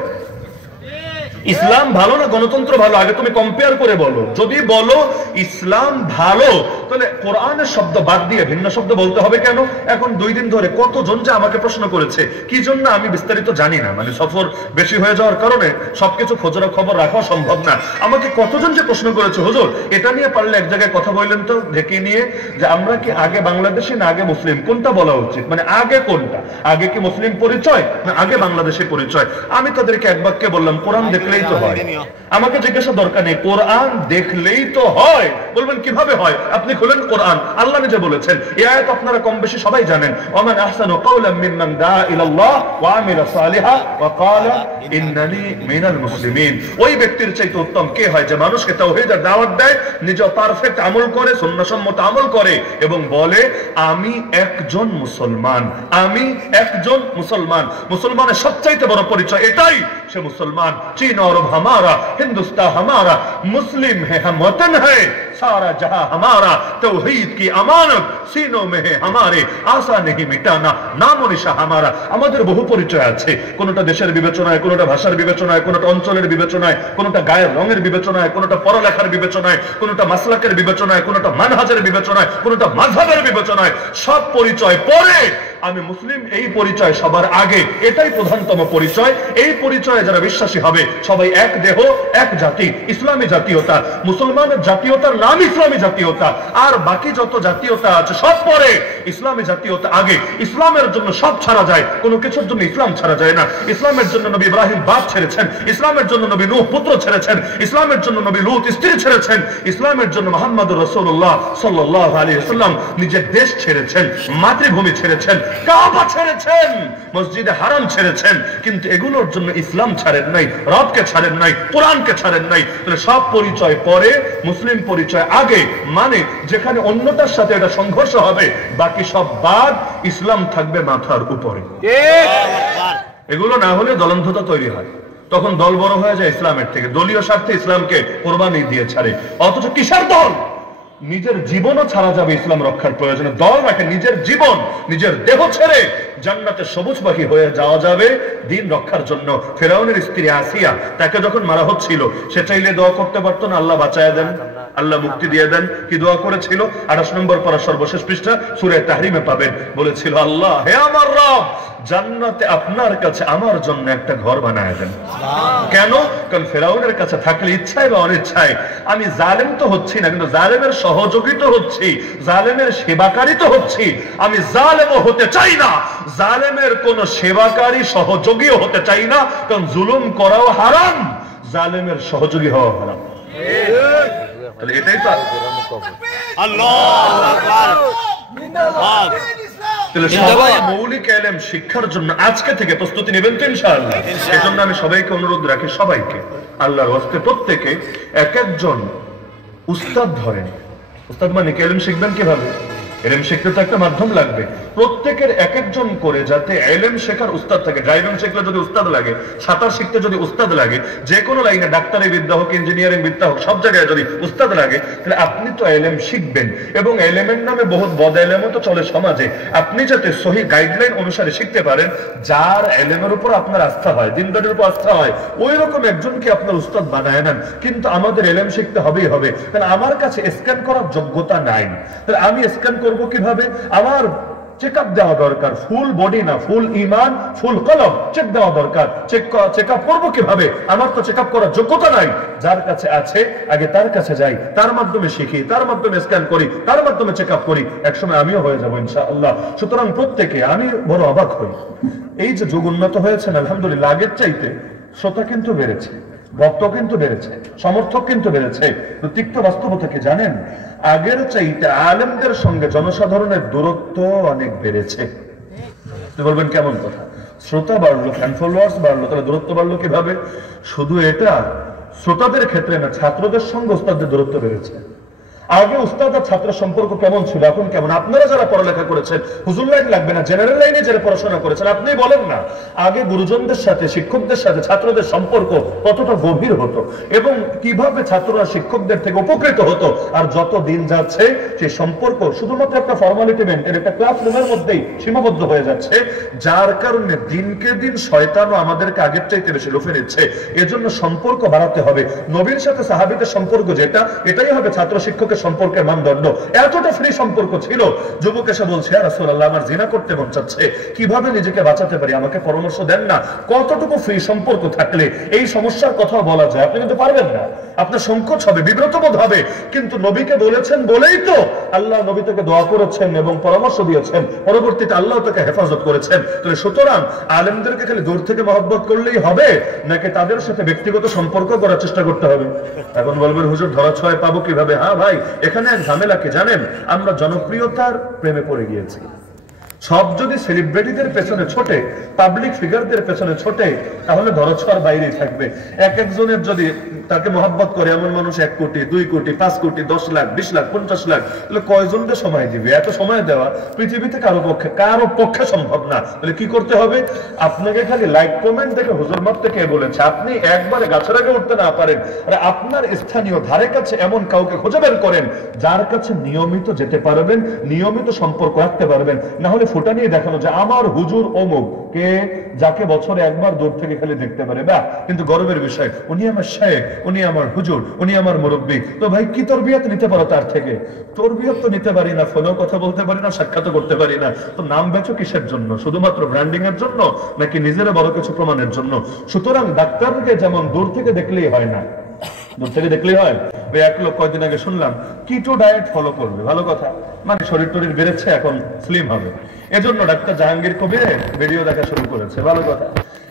ইসলাম ভালো না গণতন্ত্র ভালো? আগে তুমি কম্পেয়ার করে বলো। যদি বলো ইসলাম ভালো, তাহলে কোরআনের শব্দ বাদ দিয়ে ভিন্ন শব্দ বলতে হবে কেন? এখন 2 দিন ধরে কতজন যে আমাকে প্রশ্ন করেছে, কি জন্য আমি বিস্তারিত জানি না, মানে সফর বেশি হয়ে যাওয়ার কারণে সবকিছু খবর রাখা সম্ভব না। আমাকে কতজন যে প্রশ্ন করেছে, হুজুর এটা নিয়ে পারলে এক জায়গায় কথা বললেন তো, ঢেকে নিয়ে, যে আমরা কি আগে বাংলাদেশি না আগে মুসলিম, কোনটা বলা উচিত, মানে আগে কোনটা, আগে কি মুসলিম পরিচয় না আগে বাংলাদেশি পরিচয়? আমি তাদেরকে এক বাক্যে বললাম, কোরআন দেখলেই তো হয়। আমাকে জিজ্ঞাসা দরকার নেই, কোরআন দেখলেই তো হয়। বলবেন কিভাবে হয়? আপনি খুলেন কোরআন, আল্লাহ নিজে বলেছেন, এই আয়াত আপনারা কম বেশি সবাই জানেন, ওমান আহসানু কাওলাম মিম্মান দা ইলাল্লাহ ওয়া আমিলা সালিহা ওয়া ক্বালা ইন্নানি মিনাল মুসলিমিন। ওই ব্যক্তির চাইতে উত্তম কে হয় যে মানুষকে তাওহীদের দাওয়াত দেয়, নিজে পারফেক্ট আমল করে, সুন্নাহসম্মত আমল করে এবং বলে আমি একজন মুসলমান, আমি একজন মুসলমান। মুসলমানের সবচাইতে বড় পরিচয় এটাই, সে মুসলমান। চীন और हमारा हिंदुस्तान हमारा, मुस्लिम है हम वतन है सारा जहां हमारा, तौहीद की अमानत सीनों में है हमारे, आशा नहीं मिटाना नामो निशा हमारा। আমাদের বহু পরিচয় আছে, কোনটা দেশের বিবেচনায়, কোনটা ভাষার বিবেচনায়, কোনটা অঞ্চলের বিবেচনায়, কোনটা গায়ের রঙের বিবেচনায়, কোনটা পড়ালেখার বিবেচনায়, কোনটা মাসলাকের বিবেচনায়, কোনটা মানহাজের বিবেচনায়, কোনটা মাযহাবের বিবেচনায়। সব পরিচয় পরে আমি মুসলিম, এই পরিচয় সবার আগে, এটাই প্রধানতম পরিচয়। এই পরিচয়ে যারা বিশ্বাসী হবে সবাই এক দেহ এক জাতি, ইসলামী জাতীয়তা। মুসলমানের জাতীয়তার নাম ইসলামী জাতীয়তা, আর বাকি যত জাতীয়তা আছে সব পরে, ইসলামী জাতীয়তা আগে। ইসলামের জন্য সব ছাড়া যায়, কোনো কিছুর জন্য ইসলাম ছাড়া যায় না। ইসলামের জন্য নবী ইব্রাহিম বাপ ছেড়েছেন, ইসলামের জন্য নবী নূহ পুত্র ছেড়েছেন, ইসলামের জন্য নবী লূত স্ত্রী ছেড়েছেন, ইসলামের জন্য মুহাম্মদুর রাসূলুল্লাহ সাল্লাল্লাহু আলাইহি ওয়াসাল্লাম নিজের দেশ ছেড়েছেন, মাতৃভূমি ছেড়েছেন, কাবা ছেড়েছেন, মসজিদে হারাম ছেড়েছেন, কিন্তু এগুলোর জন্য ইসলাম ছাড়েন নাই, রবকে ছাড়েন নাই, কোরআনকে ছাড়েন নাই। তাহলে সব পরিচয় পরে, মুসলিম পরিচয় আগে, মানে যেখানে অন্যটার সাথে এটা সংঘর্ষ হবে বাকি সব বাদ, ইসলাম থাকবে মাথার উপরে। এগুলো না হলে দলন্ধতা তৈরি হয়, তখন দল বড় হয়ে যায় ইসলামের থেকে, দলীয় স্বার্থে ইসলামকে কোরবানি দিয়ে ছাড়ে। অথচ কিসের দল? নিজের জীবনও ছাড়া যাবে ইসলাম রক্ষার প্রয়োজনে। দল রাখে নিজের জীবন, নিজের দেহ ছেড়ে জান্নাতে সবুজ পাখি হয়ে যাওয়া যাবে দিন রক্ষার জন্য। ফেরাউনের স্ত্রী আসিয়া, তাকে যখন মারা হচ্ছিল, সে চাইলে দোয়া করতে পারতো না, আল্লাহ বাঁচায় দেন, আল্লাহ মুক্তি দিয়ে দেন। কি দোয়া করেছিল? 28 নম্বর পারা সর্বশেষ পৃষ্ঠা সূরা তাহরিমে পাবেন। বলেছিল, আল্লাহ হে আমার রব, জান্নাতে আপনার কাছে আমার জন্য একটা ঘর বানায় দেন। কেন? কারণ ফেরাউনের কাছে থাকলে ইচ্ছায় বা অনিচ্ছায় আমি জালেম তো হচ্ছি না, কিন্তু জালেমের সহযোগী তো হচ্ছি, জালেমের সেবাকারী তো হচ্ছি। আমি জালেমও হতে চাই না, জালেমের কোন সেবাকারী সহযোগীও হতে চাই না, কারণ জুলুম করাও হারাম, জালেমের সহযোগী হওয়া হারাম। তাহলে এটাই তো আল্লাহু আকবার। তাহলে সবাই মৌলিক ইলম শিক্ষার জন্য আজকে থেকে প্রস্তুতি নেবেন তো ইনশাআল্লাহ। এজন্য আমি সবাইকে অনুরোধ রাখি, সবাইকে আল্লাহর ওয়াস্তে প্রত্যেকে এক একজন উস্তাদ ধরেন। উস্তাদ মানে ইলম শিখবেন কিভাবে? ইলম শিখতে তো একটা মাধ্যম লাগবে। প্রত্যেকের এক একজন করে যাতে ইলম শেখার উস্তাদ থাকে। ড্রাইভিং শিখলে যদি উস্তাদ লাগে, সাঁতার শিখতে যদি উস্তাদ লাগে, যে কোনো লাইনে ডাক্তারি বিদ্যা হোক, ইঞ্জিনিয়ারিং বিদ্যা হোক, সব জায়গায় যদি উস্তাদ লাগে, তাহলে আপনি তো ইলম শিখবেন। এবং ইলমের নামে বহুত বদ ইলমও তো চলে সমাজে। আপনি যাতে সহি গাইডলাইন অনুসারে শিখতে পারেন, যার ইলমের উপর আপনার আস্থা হয়, দিনদারির উপর আস্থা হয়, ওই রকম একজনকে আপনার উস্তাদ বানায় নেন। কিন্তু আমাদের ইলম শিখতে হবেই হবে, কারণ আমার কাছে স্ক্যান করার যোগ্যতা নাই। তাহলে আমি স্ক্যান করবো কিভাবে? আমার চেক আপ দেওয়া দরকার, ফুল বডি না, ফুল ইমান, ফুল কলম চেক দেওয়া দরকার। চেক আপ করবো কিভাবে? আমার তো চেক আপ করার যোগ্যতা নাই। যার কাছে আছে আগে তার কাছে যাই, তার মাধ্যমে শিখি, তার মাধ্যমে স্ক্যান করি, তার মাধ্যমে চেক আপ করি, একসময় আমিও হয়ে যাবো ইনশাআল্লাহ। সুতরাং প্রত্যেকে, আমি বড় অবাক হই, এই যে যুগ উন্নত হয়েছে না আলহামদুলিল্লাহ, আগের চাইতে শ্রোতা কিন্তু বেড়েছে, ভক্ত কিন্তু বেড়েছে, সমর্থক কিন্তু বেড়েছে। তিক্ত বাস্তবতা কি জানেন? আগের চাইতে আলেমদের সঙ্গে জনসাধারণের দূরত্ব অনেক বেড়েছে। বলবেন কেমন কথা? শ্রোতা বাড়লো, ফ্যান ফলোয়ার্স বাড়লো, তাহলে দূরত্ব বাড়লো কিভাবে? শুধু এটা শ্রোতাদের ক্ষেত্রে না, ছাত্রদের সঙ্গে উস্তাদের দূরত্ব বেড়েছে। আগে উস্তাদ আর ছাত্র সম্পর্ক কেমন ছিল, এখন কেমন? আপনারা যারা পড়ালেখা করেছেন, হুজুর লাইন লাগবে না, জেনারেল লাইনে যারা পড়াশোনা করেছেন, আপনি বলেন না আগে গুরুজনদের সাথে, শিক্ষকদের সাথে ছাত্রদের সম্পর্ক কতটা গভীর হতো এবং কিভাবে ছাত্ররা শিক্ষকদের থেকে উপকৃত হতো। আর যত দিন যাচ্ছে সেই সম্পর্ক শুধুমাত্র একটা ফর্মালিটি মেনটেন, একটা ক্লাসরুমের মধ্যেই সীমাবদ্ধ হয়ে যাচ্ছে, যার কারণে দিনকে দিন শয়তানও আমাদেরকে আগের চাইতে বেশি লুফে নিচ্ছে। এজন্য সম্পর্ক বাড়াতে হবে। নবীর সাথে সাহাবীদের সম্পর্ক যেটা, এটাই হবে ছাত্র শিক্ষকের যুবকের সম্পর্কের মানদণ্ড এতটা ফ্রি সম্পর্ক ছিল, যুবক এসে বলছে ইয়া রাসূলুল্লাহ আমার জিনা করতে মন চাচ্ছে, কিভাবে নিজেকে বাঁচাতে পারি, আমাকে পরামর্শ দেন না। কতটুকু ফ্রি সম্পর্ক থাকলে এই সমস্যার কথা বলা যায়? আপনি কিন্তু পারবেন না, আপনার সংকোচ হবে, বিব্রত বোধ হবে। কিন্তু নবীকে বলেছেন বলেই তো আল্লাহ নবী তাকে দোয়া করেছেন এবং পরামর্শ দিয়েছেন, পরবর্তীতে আল্লাহ তাকে হেফাজত করেছেন। তো সুতরাং আলেমদেরকে খালি দূর থেকে মহব্বত করলেই হবে নাকি তাদের সাথে ব্যক্তিগত সম্পর্ক করার চেষ্টা করতে হবে? এখন বলবেন হুজুর ধরা ছোঁয়ায় পাবো কিভাবে? হ্যাঁ ভাই, এখানে এক ঝামেলা কি জানেন? আমরা জনপ্রিয়তার প্রেমে পড়ে গিয়েছি। সব যদি সেলিব্রিটিদের পেছনে ছোটে, পাবলিক ফিগারদের পেছনে ছোটে, তাহলে ধরাছোঁয়ার বাইরেই থাকবে। এক একজনের যদি তাকে মহব্বত করে এমন মানুষ 1 কোটি 2 কোটি 5 কোটি 10 লাখ 20 লাখ 50 লাখ, তাহলে কয়জনকে সময় দিবে? এত সময় দেওয়া পৃথিবীতে কারো পক্ষে সম্ভব না। তাহলে কি করতে হবে? আপনাকে খালি লাইক কমেন্ট দেখে হুজুর মারতে কে বলেছে? আপনি একবারে গাছের আগে উঠতে না পারেন, আরে আপনার স্থানীয় ধারে কাছে এমন কাউকে খুঁজে বের করেন যার কাছে নিয়মিত যেতে পারবেন, নিয়মিত সম্পর্ক রাখতে পারবেন। না হলে ফুটা নিয়ে দেখানো যে আমার হুজুর অমুক, কে যাকে বছরে একবার দূর থেকে খালি দেখতে পারে, বা কিন্তু গর্বের বিষয় উনি আমার শেখ, উনি আমার হুজুর, উনি আমার মুরব্বী। তো ভাই কি তরবিয়ত নিতে পারো তার থেকে? তরবিয়ত তো নিতে পারি না, ফোনেও কথা বলতে পারি না, সাক্ষাৎ করতে পারি না। তো নাম বেচো কিসের জন্য? শুধুমাত্র ব্র্যান্ডিং এর জন্য নাকি নিজের বড় কিছু প্রমাণের জন্য? সুতরাং ডাক্তারকে যেমন দূর থেকে দেখলেই হয় না, দূর থেকে দেখলেই হয়। ওই এক লোক কয়েকদিন আগে শুনলাম কিটো ডায়েট ফলো করবে, ভালো কথা, মানে শরীর টরীর বেড়েছে, এখন স্লিম হবে, এজন্য ডাক্তার জাহাঙ্গীর কবিরের ভিডিও দেখা শুরু করেছে, ভালো কথা।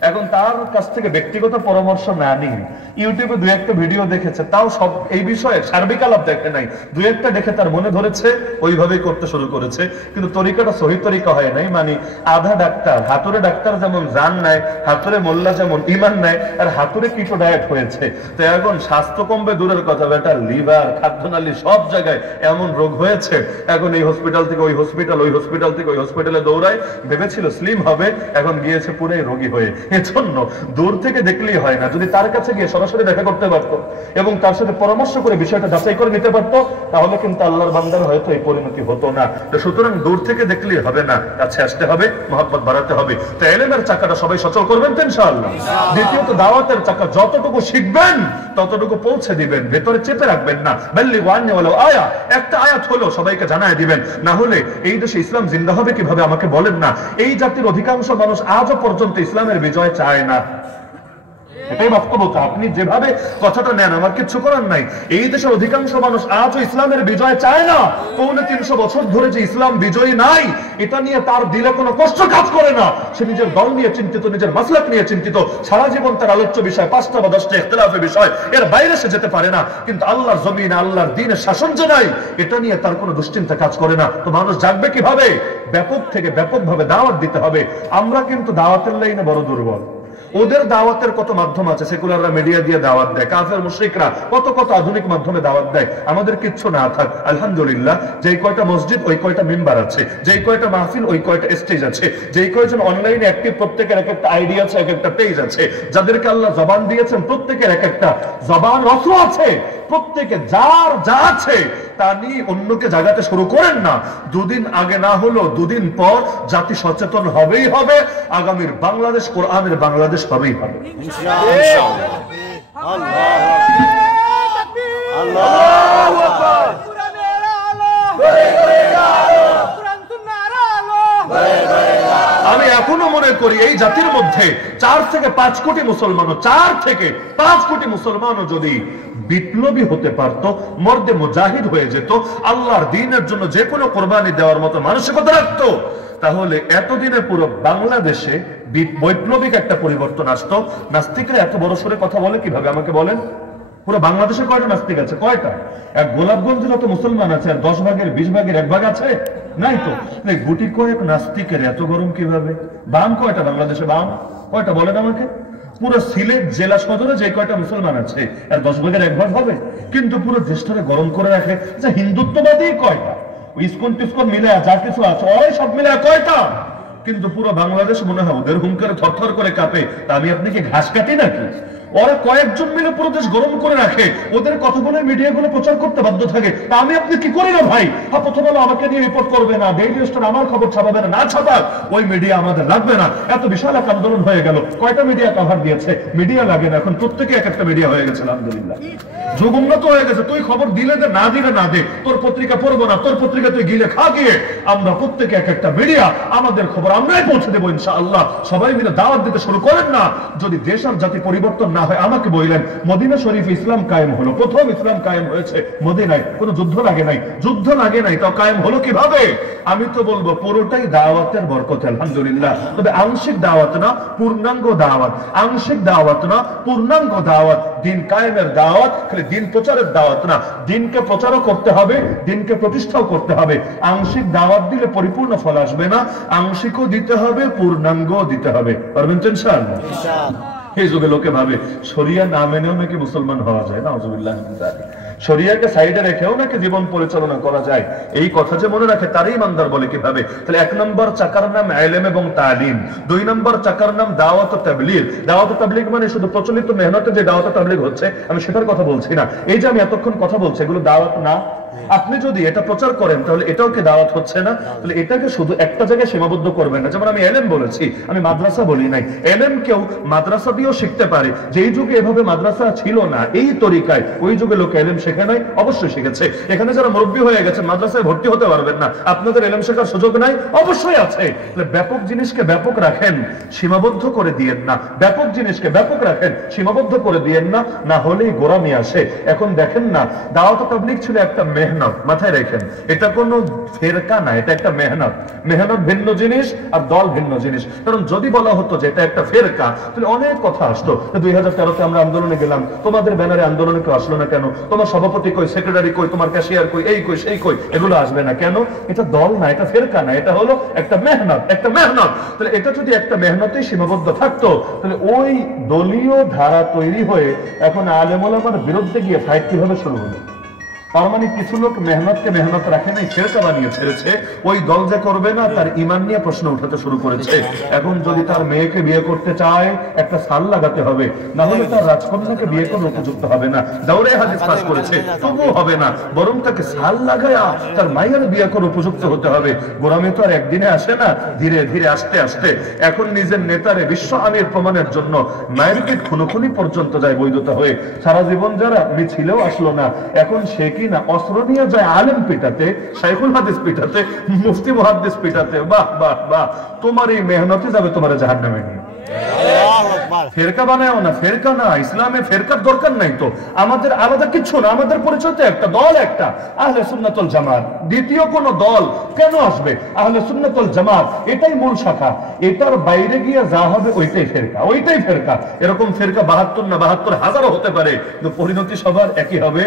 এখন তার কাছ থেকে ব্যক্তিগত পরামর্শ না নিয়ে ইউটিউবে 2-1টা ভিডিও দেখেছে, তাও সব এই বিষয়ে সার্বিক আলাপ দেখে নাই, 2-1টা দেখে তার মনে ধরেছে, ওইভাবেই করতে শুরু করেছে। কিন্তু তরিকাটা সহি তরিকা হয় নাই। মানে আধা ডাক্তার, হাতুড়ে ডাক্তার যেমন জান নেয়, হাতুড়ে মোল্লা যেমন ইমান নেয়, আর হাতুড়ে কিটো ডায়েট হয়েছে। তো এখন স্বাস্থ্য কমবে দূরের কথা, বেটা লিভার, খাদ্যনালী সব জায়গায় এমন রোগ হয়েছে, এখন এই হসপিটাল থেকে ওই হসপিটাল, ওই হসপিটাল থেকে ওই হসপিটালে দৌড়ায়, ভেবেছিল স্লিম হবে, এখন গিয়েছে পুরোই রোগী হয়ে। এজন্য দূর থেকে দেখলেই হয় না, যদি তার কাছে গিয়ে সরাসরি দেখা করতে পারতো এবং তার সাথে পরামর্শ করে বিষয়টা যাচাই করে নিতে পারতো, তাহলে কিন্তু আল্লাহর বান্দার হয়তো এই পরিণতি হতো না। তো সুতরাং দূর থেকে দেখলেই হবে না, কাছে আসতে হবে, মহব্বত বাড়াতে হবে। তো ইলমের চাকাটা সবাই সচল করবেন তো ইনশাআল্লাহ। দ্বিতীয়ত দাওয়াতের চাকা যতটুকু শিখবেন ততটুকু পৌঁছে দিবেন, ভেতরে চেপে রাখবেন না। বাল্লিগু আন্নী ওয়ালাউ আয়া, একটা আয়াত হলো সবাইকে জানায় দিবেন। না হলে এই দেশে ইসলাম জিন্দা হবে কিভাবে আমাকে বলেন না? এই জাতির অধিকাংশ মানুষ আজও পর্যন্ত ইসলামের বিজয় চায় না। এটাই বাস্তবতা। আপনি যেভাবে কথাটা নেন আমার কিছু করার নাই। এই দেশের অধিকাংশ মানুষ আজও ইসলামের বিজয় চায় না। 350 বছর ধরে যে ইসলাম বিজয়ী নাই, এটা নিয়ে তার দিলে কোনো কষ্ট কাজ করে না। সে নিজের দল নিয়ে চিন্তিত, নিজের মাসলাক নিয়ে চিন্তিত, সারা জীবন তার আলোচ্য বিষয় 5টা বা 10টা ইখতিলাফের বিষয়, এর বাইরে সে যেতে পারে না। কিন্তু আল্লাহর জমিনে আল্লাহর দ্বীনের শাসন যে নাই, এটা নিয়ে তার কোনো দুশ্চিন্তা কাজ করে না। তো মানুষ জাগবে কিভাবে? ব্যাপক থেকে ব্যাপকভাবে দাওয়াত দিতে হবে। আমরা কিন্তু দাওয়াতের লাইনে বড় দুর্বল। ওদের দাওয়াতের কত মাধ্যম আছে, সেকুলাররা মিডিয়া দিয়ে দাওয়াত দেয়, কাফের মুশরিকরা কত কত আধুনিক মাধ্যমে দাওয়াত দেয়। আমাদের কিচ্ছু না থাক আলহামদুলিল্লাহ, যেই কয়টা মসজিদ ওই কয়টা মেম্বার আছে, যেই কয়টা মাহফিল ওই কয়টা স্টেজ আছে, যেই কয়জন অনলাইনে অ্যাক্টিভ, প্রত্যেকের এক একটা আইডিয়া আছে, এক একটা পেজ আছে, যাদেরকে আল্লাহ জবান দিয়েছেন প্রত্যেকের এক একটা জবান অস্ত্র আছে, প্রত্যেকে যার যা আছে তা নিয়ে অন্যকে জাগাতে শুরু করেন না। দুদিন আগে না হলো দুদিন পর জাতি সচেতন হবেই হবে। আগামীর বাংলাদেশ কোরআনের বাংলাদেশ হবেই হবে আমি এখনো মনে করি এই জাতির মধ্যে 4 থেকে 5 কোটি মুসলমানও, 4 থেকে 5 কোটি মুসলমানও যদি বিপ্লবী হতে পারতো, মর্দে মুজাহিদ হয়ে যেত, আল্লাহর দ্বীনের জন্য যে কোনো কোরবানি দেওয়ার মতো মানসিকতা রাখতো, তাহলে এতদিনে পুরো বাংলাদেশে বৈপ্লবিক একটা পরিবর্তন আসতো। নাস্তিকরা এত বড় সরে কথা বলে কিভাবে আমাকে বলেন? পুরো বাংলাদেশে কয়টা নাস্তিক আছে? কয়টা? এক গোলাপগঞ্জে যত মুসলমান আছে আর 10 ভাগের 20 ভাগের 1 ভাগ আছে? নাই তো। গুটি কয়েক নাস্তিকের এত গরম কিভাবে? বাম কয়টা বাংলাদেশে? বাম কয়টা বলেন আমাকে? পুরো সিলেট জেলা সদরে যে কয়টা মুসলমান আছে আর 10 ভাগের 1 ভাগ হবে, কিন্তু পুরো দেশটাকে গরম করে রাখে। আচ্ছা হিন্দুত্ববাদী কয়টা? ইসকন টিসকন মিলে যা কিছু আছে ওরাই সব মিলে কয়টা? কিন্তু পুরো বাংলাদেশ মনে হয় ওদের হুঙ্কারে থরথর করে কাঁপে। তা আমি আপনি কি ঘাস কাটি নাকি? ওরা কয়েকজন মিলে পুরো দেশ গরম করে রাখে, ওদের কথাগুলো মিডিয়াগুলো প্রচার করতে বাধ্য থাকে। তা আমি আপনি কি করি না ভাই? প্রথম আলো আমাকে নিয়ে রিপোর্ট করবে না, ডেইলি স্টার আমার খবর ছাপাবে না, না ছাপাক ওই মিডিয়া আমাদের লাগবে না। এত বিশাল এক আন্দোলন হয়ে গেল, কয়টা মিডিয়া কভার দিয়েছে? মিডিয়া লাগে না, এখন প্রত্যেকে এক একটা মিডিয়া হয়ে গেছে। আলহামদুলিল্লাহ, যুগ উন্নত হয়ে গেছে। তুই খবর দিলে দে, না দিলে না দে, তোর পত্রিকা পড়বো না, তোর পত্রিকা তুই গিলে খা গিয়ে। আমরা প্রত্যেকে এক একটা মিডিয়া, আমাদের খবর আমরাই পৌঁছে দেবো ইনশাআল্লাহ। সবাই মিলে দাওয়াত দিতে শুরু করেন না। যদি দেশ আর জাতি পরিবর্তন না হয়, আমাকে বললেন মদিনা শরীফ ইসলাম কায়েম হলো, প্রথম ইসলাম কায়েম হয়েছে মদিনায়, কোনো যুদ্ধ লাগে নাই, যুদ্ধ লাগে নাই, তাও কায়েম হলো কিভাবে? আমি তো বলবো পুরোটাই দাওয়াতের বরকত আলহামদুলিল্লাহ। তবে আংশিক দাওয়াত না, পূর্ণাঙ্গ দাওয়াত। আংশিক দাওয়াত না, পূর্ণাঙ্গ দাওয়াত। দিন কায়েমের দাওয়াত, খালি দিন প্রচারের দাওয়াত না। দিনকে প্রচারও করতে হবে, দিনকে প্রতিষ্ঠাও করতে হবে। আংশিক দাওয়াত দিলে পরিপূর্ণ ফল আসবে না, আংশিকও দিতে হবে, পূর্ণাঙ্গও দিতে হবে। পারবেন তো ইনশাআল্লাহ? এই যুগে লোকে ভাবে শরিয়া না মেনেও নাকি মুসলমান হওয়া যায়। নাউযুবিল্লাহ মিন যালিক। শরিয়াকে সাইডে রেখেও নাকি জীবন পরিচালনা করা যায়, এই কথা যে মনে রাখে তারই ইমানদার বলে কিভাবে? তাহলে 1 নম্বর চাকার নাম ইলম এবং তালিম, 2 নম্বর চাকার নাম দাওয়াত ও তাবলীগ। দাওয়াত ও তাবলীগ মানে শুধু প্রচলিত মেহনতে যে দাওয়াত ও তাবলীগ হচ্ছে, আমি সেটার কথা বলছি না। এই যে আমি এতক্ষণ কথা বলছি, এগুলো দাওয়াত না? আপনি যদি এটা প্রচার করেন তাহলে এটাও কি দাওয়াত হচ্ছে না? তাহলে এটাকে শুধু একটা জায়গায় সীমাবদ্ধ করবেন না। যেমন আমি এলএম বলেছি, আমি মাদ্রাসা বলি নাই। এলএম কেউ মাদ্রাসা দিয়েও শিখতে পারে। যেই যুগে এভাবে মাদ্রাসা ছিল না, এই তরিকায়, ওই যুগে লোক এলএম শেখে নাই? অবশ্যই শিখেছে। এখানে যারা মুরব্বী হয়ে গেছে, মাদ্রাসায় ভর্তি হতে পারবেন না, আপনাদের এলএম শেখার সুযোগ নাই? অবশ্যই আছে। তাহলে ব্যাপক জিনিসকে ব্যাপক রাখেন, সীমাবদ্ধ করে দিয়েন না। ব্যাপক জিনিসকে ব্যাপক রাখেন, সীমাবদ্ধ করে দিয়েন না, না হলেই গোরামি আসে। এখন দেখেন না, দাওয়াত ও তাবলীগ ছিল একটা মেহনত, মাথায় রাখেন। এটা কোনো ফেরকা না, এটা একটা মেহনত। মেহনত ভিন্ন জিনিস আর দল ভিন্ন জিনিস। কারণ যদি বলা হতো যে এটা একটা ফেরকা, তাহলে অনেক কথা আসতো। 2013-তে আমরা আন্দোলনে গেলাম, তোমাদের ব্যানারে আন্দোলনে কেউ আসলো না কেন? তোমার সভাপতি কই, সেক্রেটারি কই, তোমার ক্যাশিয়ার কই, এই কই সেই কই, এগুলো আসবে না কেন? এটা দল না, এটা ফেরকা না, এটা হলো একটা মেহনত, একটা মেহনত। তাহলে এটা যদি একটা মেহনতেই সীমাবদ্ধ থাকতো, তাহলে ওই দলীয় ধারা তৈরি হয়ে এখন আলেম ওলামার বিরুদ্ধে গিয়ে ফাইট কিভাবে শুরু হলো? তার মানে কিছু লোক মেহনতকে মেহনত রাখে নাই, ফেরকা বানিয়ে ছেড়েছে। ওই দল যে করবে না, তার ইমান নিয়ে প্রশ্ন উঠাতে শুরু করেছে। এখন যদি তার মেয়েকে বিয়ে করতে চায়, একটা সাল লাগাতে হবে, না হলে তার রাজকন্যাকে বিয়ে করার উপযুক্ত হবে না। দাউরে হাদিস পাস করেছে, তবুও হবে না, বরং তাকে সাল লাগায়া তার মায়ের বিয়ে করার উপযুক্ত হতে হবে। গোরামি তো আর একদিনে আসে না, ধীরে ধীরে আস্তে আস্তে। এখন নিজের নেতারে বিশ্ব আমির প্রমাণের জন্য মায়ের পেট খুনোখুনি পর্যন্ত যায় বৈধতা হয়ে। সারা জীবন যারা মিছিলেও আসলো না, এখন সে না অস্ত্র নিয়ে যায় আলেম পিটাতে, শাইখুল হাদিস পিটাতে, মুফতি মুহাদ্দিস পিটাতে। বাহ বাহ বাহ, তোমার এই মেহনতে যাবে তোমার জাহান্নামে নিয়ে। ফেরকা বানায়ও না, ফেরকা না, ইসলামে ফেরকার দরকার নাই তো। আমাদের আলাদা কিছু না, আমাদের পরিচয় তো একটা দল, একটা আহলে সুন্নাত ওয়াল জামাত। দ্বিতীয় কোন দল কেন আসবে? আহলে সুন্নাত ওয়াল জামাত, এটাই মূল শাখা। এটার বাইরে গিয়ে যা হবে ওইটাই ফেরকা, ওইটাই ফেরকা। এরকম ফেরকা 72 না 72,000 হতে পারে, কিন্তু পরিণতি সবার একই হবে,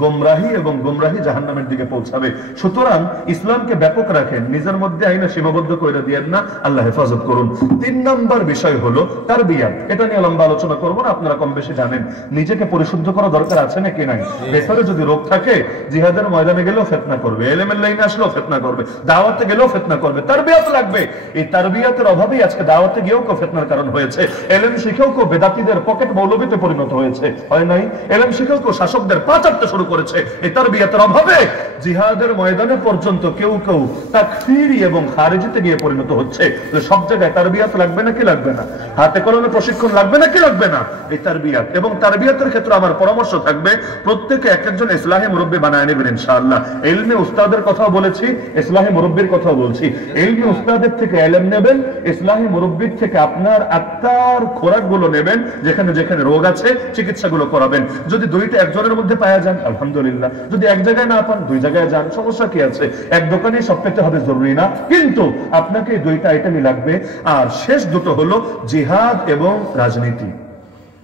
গোমরাহি, এবং গোমরাহি জাহান্নামের দিকে পৌঁছাবে। সুতরাং ইসলামকে ব্যাপক রাখেন, নিজের মধ্যে আইনা সীমাবদ্ধ করে দিয়েন না। আল্লাহ হেফাজত করুন। 3 নম্বর বিষয় হলো তারবিয়া। এটা নিয়ে লম্বা আলোচনা করবো না, আপনারা কম বেশি জানেন। নিজেকে পরিশুদ্ধ করা দরকার আছে নাকি নাই? ভেতরে যদি রোগ থাকে, জিহাদের ময়দানে গেলেও ফিতনা করবে, ইলমের লাইনে আসলেও ফিতনা করবে, দাওয়াতে গেলেও ফিতনা করবে। তারবিয়াত লাগবে। এই তারবিয়াতের অভাবেই আজকে দাওয়াতে গিয়েও কেউ ফিতনার কারণ হয়েছে। ইলম শিখেও কেউ বেদাতীদের পকেট মৌলবীতে পরিণত হয়েছে, হয় নাই? ইলম শিখেও কেউ শাসকদের পা চাটতে শুরু করেছে। এই তারবিয়াতের অভাবে জিহাদের ময়দানে পর্যন্ত কেউ কেউ তাকফিরি এবং খারিজিতে গিয়ে পরিণত হচ্ছে। সব জায়গায় তারবিয়াত লাগবে নাকি লাগবে না? হাতে কলমে প্রশিক্ষণ লাগবে নাকি লাগবে না? এই তারবিয়াত এবং তারবিয়াতের ক্ষেত্রে আমার পরামর্শ থাকবে, প্রত্যেকে এক একজন ইসলাহি মুরব্বী বানায় নেবেন ইনশাআল্লাহ। ইলমি উস্তাদের কথাও বলেছি, ইসলাহি মুরব্বীর কথাও বলছি। ইলমি উস্তাদের থেকে ইলম নেবেন, ইসলাহি মুরব্বীর থেকে আপনার আত্মার খোরাকগুলো নেবেন, যেখানে যেখানে রোগ আছে চিকিৎসাগুলো করাবেন। যদি দুইটা একজনের মধ্যে পাওয়া যান আলহামদুলিল্লাহ, যদি এক জায়গায় না পান 2 জায়গায় যান, সমস্যা কি আছে? এক দোকানে সব পেতে হবে জরুরি না, কিন্তু আপনাকে 2টা আইটেমই লাগবে। আর শেষ দুটো হলো জিহাদ এবং রাজনীতি।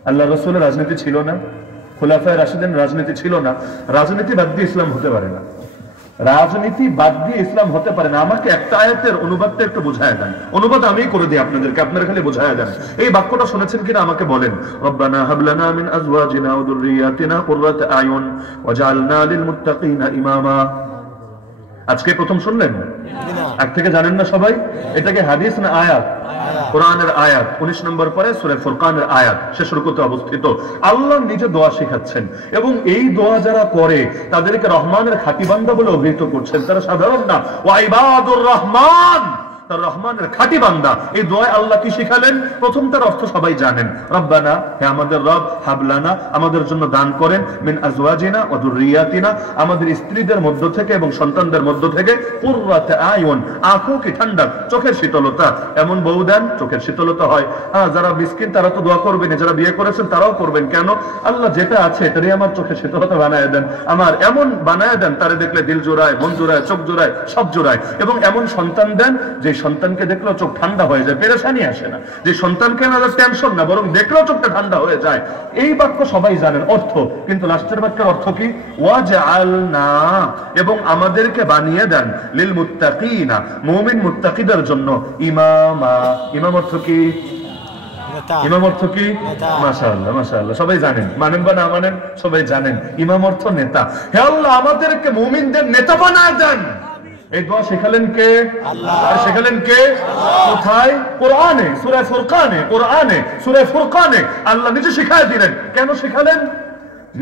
আল্লাহ রাসূলের রাজনীতি ছিল না, খুলাফায়ে রাশিদিন রাজনীতি ছিল না। রাজনীতি বাদ দিয়ে ইসলাম হতে পারে না, রাজনীতি বাদ দিয়ে ইসলাম হতে পারে না। আমাকে একটা আয়াতের অনুবাদটা একটু বোঝায় দেন, অনুবাদ আমিই করে দিই আপনাদেরকে, আপনারা খালি বোঝায় দেন। এই বাক্যটা শুনেছেন কিনা আমাকে বলেন। রব্বানা হাব লানা মিন আজওয়াজিনা ওয়া যুররিয়াতিনা কুররাতা আয়ুন ওয়াজআলনা লিল মুত্তাকিনা ইমামা। আজকে প্রথম শুনলেন? আগ থেকে জানেন না সবাই? এটাকে হাদিস না আয়াত? কোরআনের আয়াত, 19 নম্বর পরে সূরা ফুরকানের আয়াত, শেষ রুকুতে অবস্থিত। আল্লাহ নিজে দোয়া শেখাচ্ছেন এবং এই দোয়া যারা করে তাদেরকে রহমানের খাঁটি বান্দা বলে অভিহিত করছেন। তারা সাধারণ না, ওয়া ইবাদুর রহমান, তার রহমানের খাঁটি বান্দা। এই দোয়া আল্লাহ কি শিখালেন? প্রথম তার অর্থ সবাই জানেন, রব্বানা, হে আমাদের রব, হাবলানা, আমাদের জন্য দান করেন, মিন আজওয়াজিনা ওয়া যুররিয়াতিনা, আমাদের স্ত্রীদের মধ্য থেকে এবং সন্তানদের মধ্য থেকে, কুররাতা আয়ুন, আঁখো কি ঠান্ডা, চোখের শীতলতা, এমন বউ দেন চোখের শীতলতা হয়। হ্যাঁ, যারা মিসকিন তারা তো দোয়া করবেন, যারা বিয়ে করেছেন তারাও করবেন। কেন? আল্লাহ যেটা আছে এটারই আমার চোখের শীতলতা বানায় দেন, আমার এমন বানায় দেন তারে দেখলে দিল জোড়ায়, মন জোড়ায়, চোখ জোড়ায়, সব জোড়ায়। এবং এমন সন্তান দেন যে সন্তানকে দেখলেও চোখ ঠান্ডা হয়ে যায়, পেরেশানি আসে না। যে সন্তানকে না টেনশন না, বরং দেখলেও চোখটা ঠান্ডা হয়ে যায়। এই বাক্য সবাই জানেন অর্থ, কিন্তু লাস্টের বাক্যের অর্থ কি? ওয়াজআলনা, এবং আমাদেরকে বানিয়ে দেন, লিল মুত্তাকিনা, মুমিন মুত্তাকিদের জন্য, ইমামা। ইমাম অর্থ কি? ইমাম অর্থ কি? মাশাআল্লাহ, মাশাআল্লাহ, সবাই জানেন, মানেন বা না মানেন সবাই জানেন, ইমাম অর্থ নেতা। হে আল্লাহ, আমাদেরকে মুমিনদের নেতা বানায় দেন। এই দোয়া শেখালেন কে? আল্লাহ। আর শেখালেন কে? কোথায়? কোরআনে, সূরা ফুরকানে। কোরআনে সূরা ফুরকানে আল্লাহ নিজে শিখায় দিলেন। কেন শিখালেন?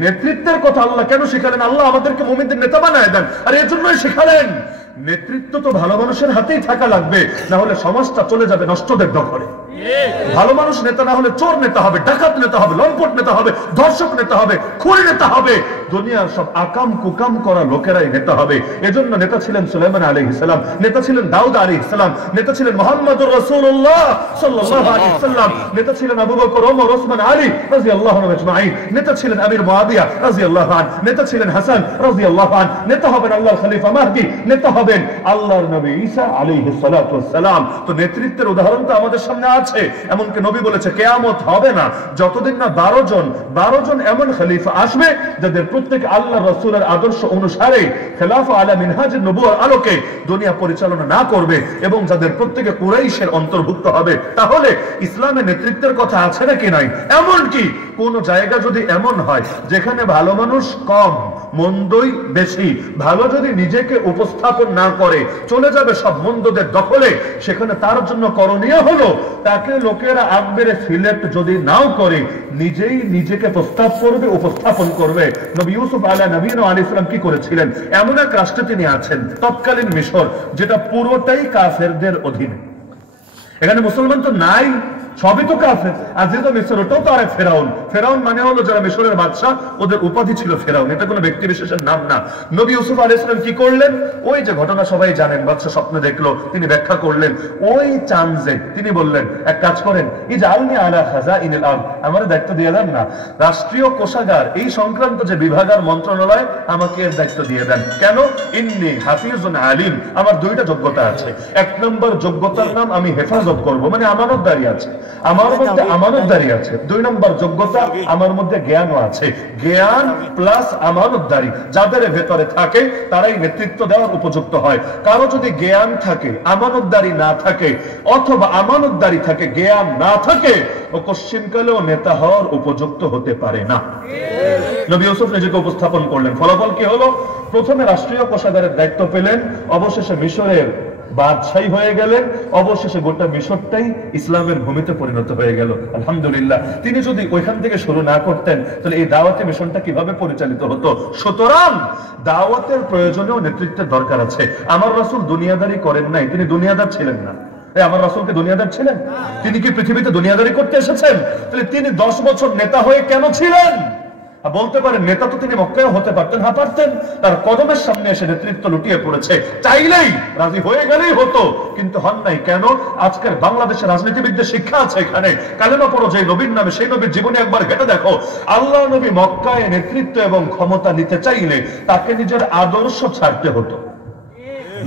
নেতৃত্বের কথা আল্লাহ কেন শিখালেন? আল্লাহ আমাদেরকে মুমিনদের নেতা বানায় দেন, আর এর জন্যই শিখালেন। নেতৃত্ব তো ভালো মানুষের হাতেই থাকা লাগবে, না হলে সমাজটা চলে যাবে নষ্টদের দখলে। ভালো মানুষ নেতা না হলে চোর নেতা হবে, ডাকাত নেতা হবে, লম্পট নেতা হবে, ধর্ষক নেতা হবে, খুনি নেতা হবে। দুনিয়ার সব আকাম কুকাম করা লোকেরাই নেতা হবে। এজন্য নেতা ছিলেন সুলাইমান আলাইহিস সালাম, নেতা ছিলেন দাউদ আলাইহিস সালাম, নেতা ছিলেন মুহাম্মদুর রাসূলুল্লাহ সাল্লাল্লাহু আলাইহি ওয়াসাল্লাম, নেতা ছিলেন আবু বকর, ওমর, ওসমান, আলী রাদিয়াল্লাহু আনহুম আজমাইন, নেতা ছিলেন আমির মুয়াবিয়া রাদিয়াল্লাহু আনহু, নেতা ছিলেন হাসান রাদিয়াল্লাহু আনহু, নেতা হবেন আল্লাহর খলিফা মাহদি, নেতা হবেন আল্লাহর নবী ঈসা আলাইহিস সালাতু ওয়াস সালাম। তো নেতৃত্বের উদাহরণ তো আমাদের সামনে আছে। এমনকি নবী বলেছে কিয়ামত হবে না যতদিন না 12 জন এমন খলিফা আসবে যাদের প্রত্যেক আল্লাহর রাসূলের আদর্শ অনুসারে খেলাফা আলা মিনহাজুন নবুওয়ার আলোকে দুনিয়া পরিচালনা না করবে এবং যাদের প্রত্যেকে কুরাইশের অন্তর্ভুক্ত হবে। তাহলে ইসলামে নেতৃত্বের কথা আছে নাকি নাই? এমনকি কোন জায়গা যদি এমন হয় যেখানে ভালো মানুষ কম, মন্দই বেশি, ভালো যদি নিজেকে উপস্থাপন না করে চলে যাবে সব মন্দদের দখলে, সেখানে তার জন্য করণীয় হলো তাকে লোকেরা আগ বেড়ে সিলেক্ট যদি নাও করে, নিজেই নিজেকে প্রস্তাব করবে, উপস্থাপন করবে। নবী ইউসুফ আলাইহিস সালাম কি করেছিলেন? এমন এক রাষ্ট্রে তিনি আছেন, তৎকালীন মিশর, যেটা পুরোটাই কাফেরদের অধীনে। এখানে মুসলমান তো নাই, সবই তো কাফের। আর যেহেতু মিশর, ওটাও তো আরেক ফেরাউন। ফেরাউন মানে হলো যারা মিশরের বাদশাহ, ওদের উপাধি ছিল ফেরাউন, এটা কোনো ব্যক্তি বিশেষের নাম না। নবী ইউসুফ আলাইহিস সালাম কি করলেন? ওই যে ঘটনা সবাই জানেন, বাদশা স্বপ্নে দেখলো, তিনি ব্যাখ্যা করলেন। ওই চান্সে তিনি বললেন, এক কাজ করেন, ইজআলনি আলা খাযাইনিল আরদ, আমার দায়িত্ব দিয়ে দেন না, রাষ্ট্রীয় কোষাগার এই সংক্রান্ত যে বিভাগার মন্ত্রণালয়, আমাকে এর দায়িত্ব দিয়ে দেন। কেন? ইন্নী হাফিজুন আলিম, আমার দুইটা যোগ্যতা আছে। এক নম্বর যোগ্যতার নাম আমি হেফাজত করব, মানে আমানতদারি আছে, আমার মধ্যে আমানতদারি আছে। দুই নম্বর যোগ্যতা, আমার মধ্যে জ্ঞানও আছে। জ্ঞান প্লাস আমানতদারি যাদের ভেতরে থাকে তারাই নেতৃত্ব দেওয়ার উপযুক্ত হয়। কারো যদি জ্ঞান থাকে, আমানতদারি না থাকে, অথবা আমানতদারি থাকে, জ্ঞান না থাকে, ও কোশ্চিনকালেও নেতা হওয়ার উপযুক্ত হতে পারে না। নবী ইউসুফ নিজেকে উপস্থাপন করলেন। ফলাফল কি হলো? প্রথমে রাষ্ট্রীয় কোষাগারের দায়িত্ব পেলেন, অবশেষে মিশরের বাদশাহী হয়ে গেলেন, অবশেষে গোটা মিশরটাই ইসলামের ভূমিতে পরিণত হয়ে গেল। আলহামদুলিল্লাহ। তিনি যদি ওইখান থেকে শুরু না করতেন তাহলে এই দাওয়াতি মিশনটা কিভাবে পরিচালিত হতো? সুতরাং দাওয়াতের প্রয়োজনেও নেতৃত্বের দরকার আছে। আমার রাসূল দুনিয়াদারি করেন নাই, তিনি দুনিয়াদার ছিলেন না। আমার রাসূলকে দুনিয়াদার ছিলেন? তিনি কি পৃথিবীতে দুনিয়াদারি করতে এসেছেন? তাহলে তিনি 10 বছর নেতা হয়ে কেন ছিলেন? বলতে পারেন নেতা তো তিনি মক্কায় হতে পারতেন। হ্যাঁ পারতেন, তার কদমের সামনে এসে নেতৃত্ব লুটিয়ে পড়েছে, চাইলেই রাজি হয়ে গেলেই হতো, কিন্তু হন নাই। কেন? আজকের বাংলাদেশের রাজনীতিবিদদের শিক্ষা আছে এখানে। কালেমা পড়ো যে নবীর নামে, সেই নবীর জীবনে একবার ঘেটে দেখো। আল্লাহ নবী মক্কায় নেতৃত্ব এবং ক্ষমতা নিতে চাইলে তাকে নিজের আদর্শ ছাড়তে হতো।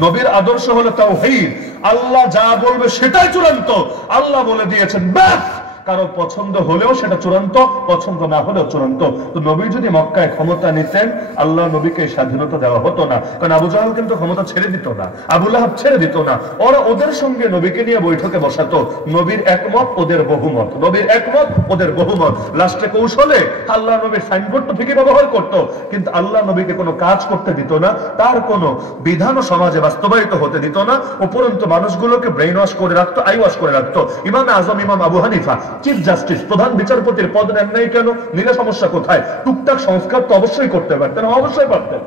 নবীর আদর্শ হলো তাওহীদ, আল্লাহ যা বলবে সেটাই চূড়ান্ত। আল্লাহ বলে দিয়েছেন, ব্যাস কারো পছন্দ হলেও সেটা চূড়ান্ত, পছন্দ না হলেও চূড়ান্ত। তো নবী যদি মক্কায় ক্ষমতা নিতেন, আল্লাহ নবীকে স্বাধীনতা দেওয়া হতো না। কারণ আবু জাহেল কিন্তু ক্ষমতা ছেড়ে দিত না, আবু লাহাব ছেড়ে দিত না। ওরা ওদের সঙ্গে নবীকে নিয়ে বৈঠকে বসাতো। নবীর একমত, ওদের বহুমত, নবীর একমত, ওদের বহুমত। লাস্টে কৌশলে আল্লাহ নবীর সাইনবোর্ড থেকে ব্যবহার করত, কিন্তু আল্লাহ নবীকে কোনো কাজ করতে দিত না, তার কোনো বিধানও সমাজে বাস্তবায়িত হতে দিত না। উপরন্তু মানুষগুলোকে ব্রেইন ওয়াশ করে রাখতো, আই ওয়াশ করে রাখতো। ইমাম আজম ইমাম আবু হানিফা চিফ জাস্টিস, প্রধান বিচারপতির পদ নেন নাই কেন? নিলে সমস্যা কোথায়? টুকটাক সংস্কার তো অবশ্যই করতে পারতেন, অবশ্যই পারতেন,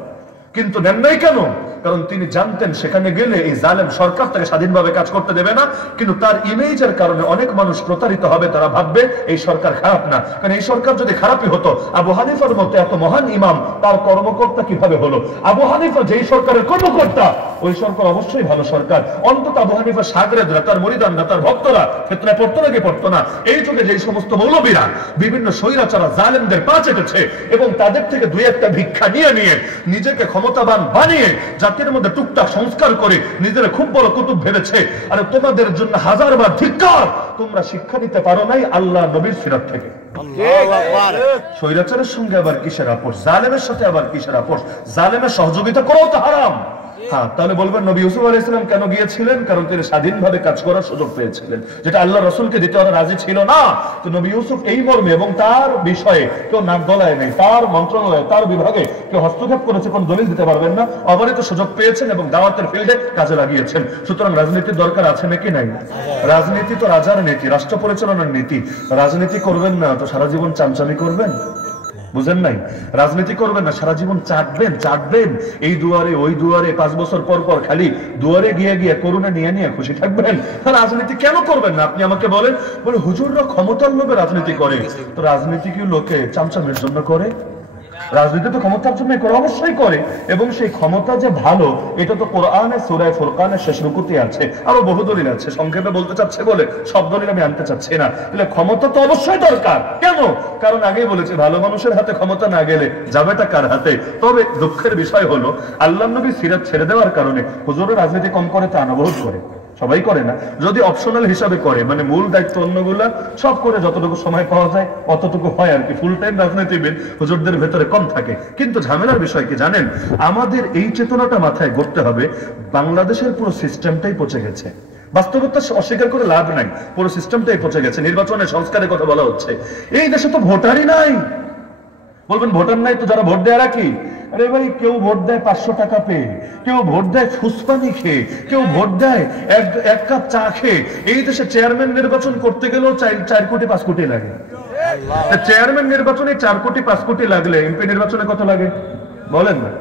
কিন্তু নেন নাই কেন? কারণ তিনি জানতেন সেখানে গেলে এই জালেম সরকার তাকে স্বাধীনভাবে কাজ করতে দেবে না। কিন্তু তার ইমেজের কারণে অনেক মানুষ প্রতারিত হবে, তারা ভাববে এই সরকার খারাপ না। কারণ এই সরকার যদি খারাপই হতো, আবু হানিফার মতো এত মহান ইমাম তার কর্মকর্তা কিভাবে হলো? আবু হানিফা যেই সরকারের কর্মকর্তা, ওই সরকার অবশ্যই ভালো সরকার। অন্তত আবু হানিফা সাগরেদরা, তার মুরিদানরা, তার ভক্তরা ফিতনায় পড়তো নাকি পড়তো না? এই যুগে যেই সমস্ত মৌলবীরা বিভিন্ন স্বৈরাচারা জালেমদের পা চেটেছে এবং তাদের থেকে দুই একটা ভিক্ষা নিয়ে নিয়ে নিজেকে ক্ষমতাবান বানিয়ে জাতির মধ্যে টুকটাক সংস্কার করে নিজেরা খুব বড় কুতুব ভেবেছে। আর তোমাদের জন্য হাজারবার ধিক্কার, তোমরা শিক্ষা নিতে পারো নাই আল্লাহ নবীর সিরাত থেকে। স্বৈরাচারের সঙ্গে আবার কিসের আপোষ? জালেমের সাথে আবার কিসের আপোষ? জালেমের সহযোগিতা করাও তো হারাম। হ্যাঁ, তাহলে বলবেন নবী ইউসুফ আলাইহিস সালাম কেন গিয়েছিলেন? কারণ তিনি স্বাধীনভাবে কাজ করার সুযোগ পেয়েছিলেন, যেটা আল্লাহ রাসূলকে দিতে ওরা রাজি ছিল না। তো নবী ইউসুফ এই মর্মে এবং তার বিষয়ে কেউ নাক গলায় নেই, তার মন্ত্রণালয়ে, তার বিভাগে কেউ হস্তক্ষেপ করেছে কোন দলিল দিতে পারবেন না। অবারিত সুযোগ পেয়েছেন এবং দাওয়াতের ফিল্ডে কাজে লাগিয়েছেন। সুতরাং রাজনীতির দরকার আছে নাকি নাই? রাজনীতি তো রাজার নীতি, রাষ্ট্র পরিচালনার নীতি। রাজনীতি করবেন না তো সারা জীবন চামচামি করবেন, বুঝেন নাই? রাজনীতি করবেন না, সারা জীবন চাটবেন চাটবেন, এই দুয়ারে ওই দুয়ারে, 5 বছর পর পর খালি দুয়ারে গিয়ে গিয়ে করুণা নিয়ে নিয়ে খুশি থাকবেন। রাজনীতি কেন করবেন না আপনি আমাকে বলেন? বলে হুজুররা ক্ষমতার লোভে রাজনীতি করে। তো রাজনীতি কি লোকে চামচামের জন্য করে? রাজনীতি তো ক্ষমতার জন্য করে, অবশ্যই করে। এবং সেই ক্ষমতা যে ভালো, এটা তো কোরআনে সূরা ফুরকানের শেষ রুকুতে আছে, আরো বহু দলিল আছে। সংক্ষেপে বলতে চাচ্ছে বলে সব দলিল আমি আনতে চাচ্ছি না। তাহলে ক্ষমতা তো অবশ্যই দরকার। কেন? কারণ আগেই বলেছি, ভালো মানুষের হাতে ক্ষমতা না গেলে যাবেটা কার হাতে? তবে দুঃখের বিষয় হলো আল্লাহ নবী সিরাত ছেড়ে দেওয়ার কারণে হুজুরের রাজনীতি কম করে তা অনুভব করে, সবাই করে না। যদি অপশনাল হিসাবে করে, মানে মূল দায়িত্ব অন্যগুলা সব করে যতটুকু সময় পাওয়া যায় অতটুকু হয় আর কি। ফুল টাইম রাজনীতিবিদ হুজুরদের ভেতরে কম থাকে। কিন্তু ঝামেলার বিষয় কি জানেন? আমাদের এই চেতনাটা মাথায় গড়তে হবে, বাংলাদেশের পুরো সিস্টেমটাই পচে গেছে। বাস্তবতা অস্বীকার করে লাভ নাই, পুরো সিস্টেমটাই পচে গেছে। নির্বাচনের সংস্কারের কথা বলা হচ্ছে, এই দেশে তো ভোটারই নাই। বলবেন ভোটার নাই তো যারা ভোট দেয় রাখি? আরে ভাই, কেউ ভোট দেয় 500 টাকা পেয়ে, কেউ ভোট দেয় ফুসপানি খেয়ে, কেউ ভোট দেয় এক কাপ চা খেয়ে। এই দেশে চেয়ারম্যান নির্বাচন করতে গেলেও 4 কোটি 5 কোটি লাগে। চেয়ারম্যান নির্বাচনে 4 কোটি 5 কোটি লাগলে এমপি নির্বাচনে কত লাগে বলেন না?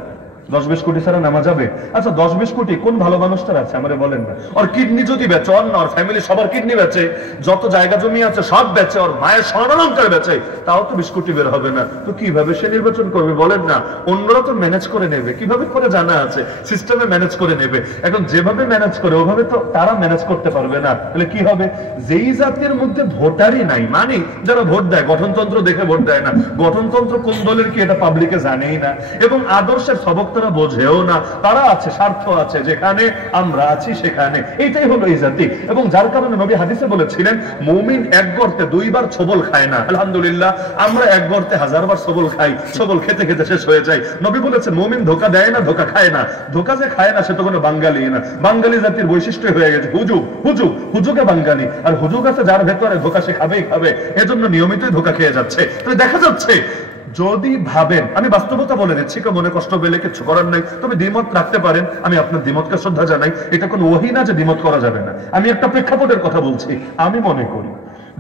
10-20 কোটি ছাড়া নামা যাবে? আচ্ছা 10-20 কোটি কোন ভালো মানুষটার আছে আমারে বলেন না? ওর কিডনি যদি বেচে, ওর ফ্যামিলি সবার কিডনি বেচে, যত জায়গা জমি আছে সব বেচে, ওর মায়ের স্বর্ণালঙ্কার বেচে, তাও তো 20 কোটি বের হবে না। তো কিভাবে সে নির্বাচন করবে বলেন না? অন্যরা তো ম্যানেজ করে নেবে, কিভাবে করে জানা আছে, সিস্টেমে ম্যানেজ করে নেবে। এখন যেভাবে ম্যানেজ করে ওভাবে তো তারা ম্যানেজ করতে পারবে না। তাহলে কি হবে? যেই জাতির মধ্যে ভোটারই নাই, মানে যারা ভোট দেয় গঠনতন্ত্র দেখে ভোট দেয় না, গঠনতন্ত্র কোন দলের কি এটা পাবলিকে জানেই না, এবং আদর্শের সবক তারা বোঝেও না। তারা আছে, স্বার্থ আছে, যেখানে আমরা আছি সেখানে। এইটাই হলো এই জাতি। এবং যার কারণে নবী হাদিসে বলেছিলেন, মুমিন এক গর্তে 2 বার ছবল খায় না। আলহামদুলিল্লাহ, আমরা এক গর্তে 1000 বার ছবল খাই, ছবল খেতে খেতে শেষ হয়ে যায়। নবী বলেছেন, মুমিন ধোঁকা দেয় না, ধোঁকা খায় না। ধোঁকা যে খায় না সে তো কোনো বাঙালি না। বাঙালি জাতির বৈশিষ্ট্য হয়ে গেছে হুজুগে বাঙালি। আর হুজুগ আছে যার ভেতরে, ধোঁকা সে খাবেই খাবে। এজন্য নিয়মিতই ধোঁকা খেয়ে যাচ্ছে। তো দেখা যাচ্ছে, যদি ভাবেন, আমি বাস্তবতা বলে দিচ্ছি, কেউ মনে কষ্ট পেলে কিছু করার নাই, তবে দ্বিমত রাখতে পারেন, আমি আপনার দ্বিমতকে শ্রদ্ধা জানাই। এটা কোনো ওহী না যে দ্বিমত করা যাবে না। আমি একটা প্রেক্ষাপটের কথা বলছি। আমি মনে করি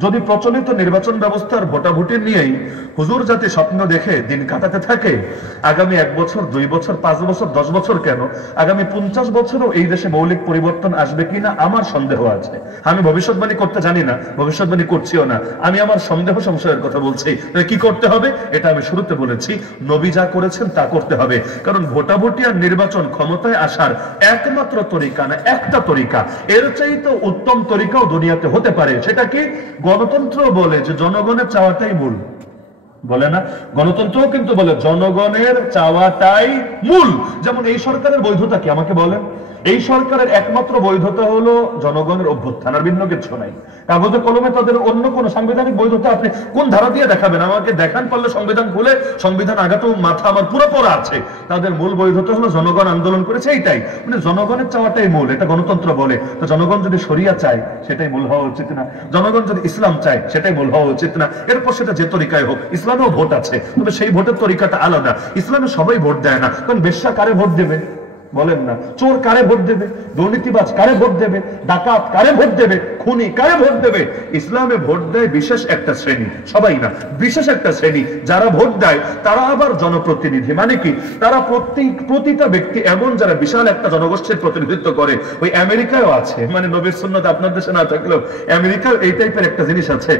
যদি প্রচলিত নির্বাচন ব্যবস্থার ভোটাভুটি নিয়েই হুজুর জাতি স্বপ্ন দেখে দিন কাটাতে থাকে, আগামী 1 বছর 2 বছর 5 বছর 10 বছর কেন, আগামী 50 বছরও এই দেশে মৌলিক পরিবর্তন আসবে কিনা আমার সন্দেহ আছে। আমি ভবিষ্যৎবাণী করতে জানি না, ভবিষ্যৎবাণী করছিও না, আমি আমার সন্দেহ সংশয়ের কথা বলছি। কি করতে হবে এটা আমি শুরুতে বলেছি, নবী যা করেছেন তা করতে হবে। কারণ ভোটাভুটি আর নির্বাচন ক্ষমতায় আসার একমাত্র তরিকা না, একটা তরিকা, এর চাইতে উত্তম তরিকাও দুনিয়াতে হতে পারে। সেটা কি? গণতন্ত্র বলে যে জনগণের চাওয়াটাই মূল। বলে না? গণতন্ত্রও কিন্তু বলে জনগণের চাওয়াটাই মূল। যেমন এই সরকারের বৈধতা কি আমাকে বলেন? এই সরকারের একমাত্র বৈধতা হলো জনগণের অভ্যুত্থান, আর ভিন্ন কিছু নাই। কাগজে কলমে তাদের অন্য কোন সাংবিধানিক বৈধতা আপনি কোন ধারা দিয়ে দেখাবেন? আমাকে দেখান পারলে সংবিধান খুলে, সংবিধান আগাতেও মাথা আমার পুরো পড়া আছে। তাদের মূল বৈধতা হলো জনগণ আন্দোলন করেছে, এইটাই। মানে জনগণের চাওয়াটাই মূল, এটা গণতন্ত্র বলে। তো জনগণ যদি শরিয়া চায় সেটাই মূল হওয়া উচিত না? জনগণ যদি ইসলাম চায় সেটাই মূল হওয়া উচিত না? এরপর সেটা যে তরিকায় হোক, ইসলামেও ভোট আছে, তবে সেই ভোটের তরিকাটা আলাদা। ইসলামে সবাই ভোট দেয় না, কারণ বেশ্যা কারে ভোট দেবে বলেন না? চোর কারে ভোট দেবে? দুর্নীতিবাজ কারে ভোট দেবে? ডাকাত কারে ভোট দেবে? খুনি কারে ভোট দেবে? ইসলামে ভোট দেয় বিশেষ একটা শ্রেণী, সবাই না, বিশেষ একটা শ্রেণী। যারা ভোট দেয় তারা আবার জনপ্রতিনিধি। মানে কি? তারা প্রতিটা ব্যক্তি এমন যারা বিশাল একটা জনগোষ্ঠীর প্রতিনিধিত্ব করে। ওই আমেরিকায়ও আছে, মানে নবীর সুন্নাত আপনার দেশে না থাকলেও আমেরিকায় এই টাইপের একটা জিনিস আছে।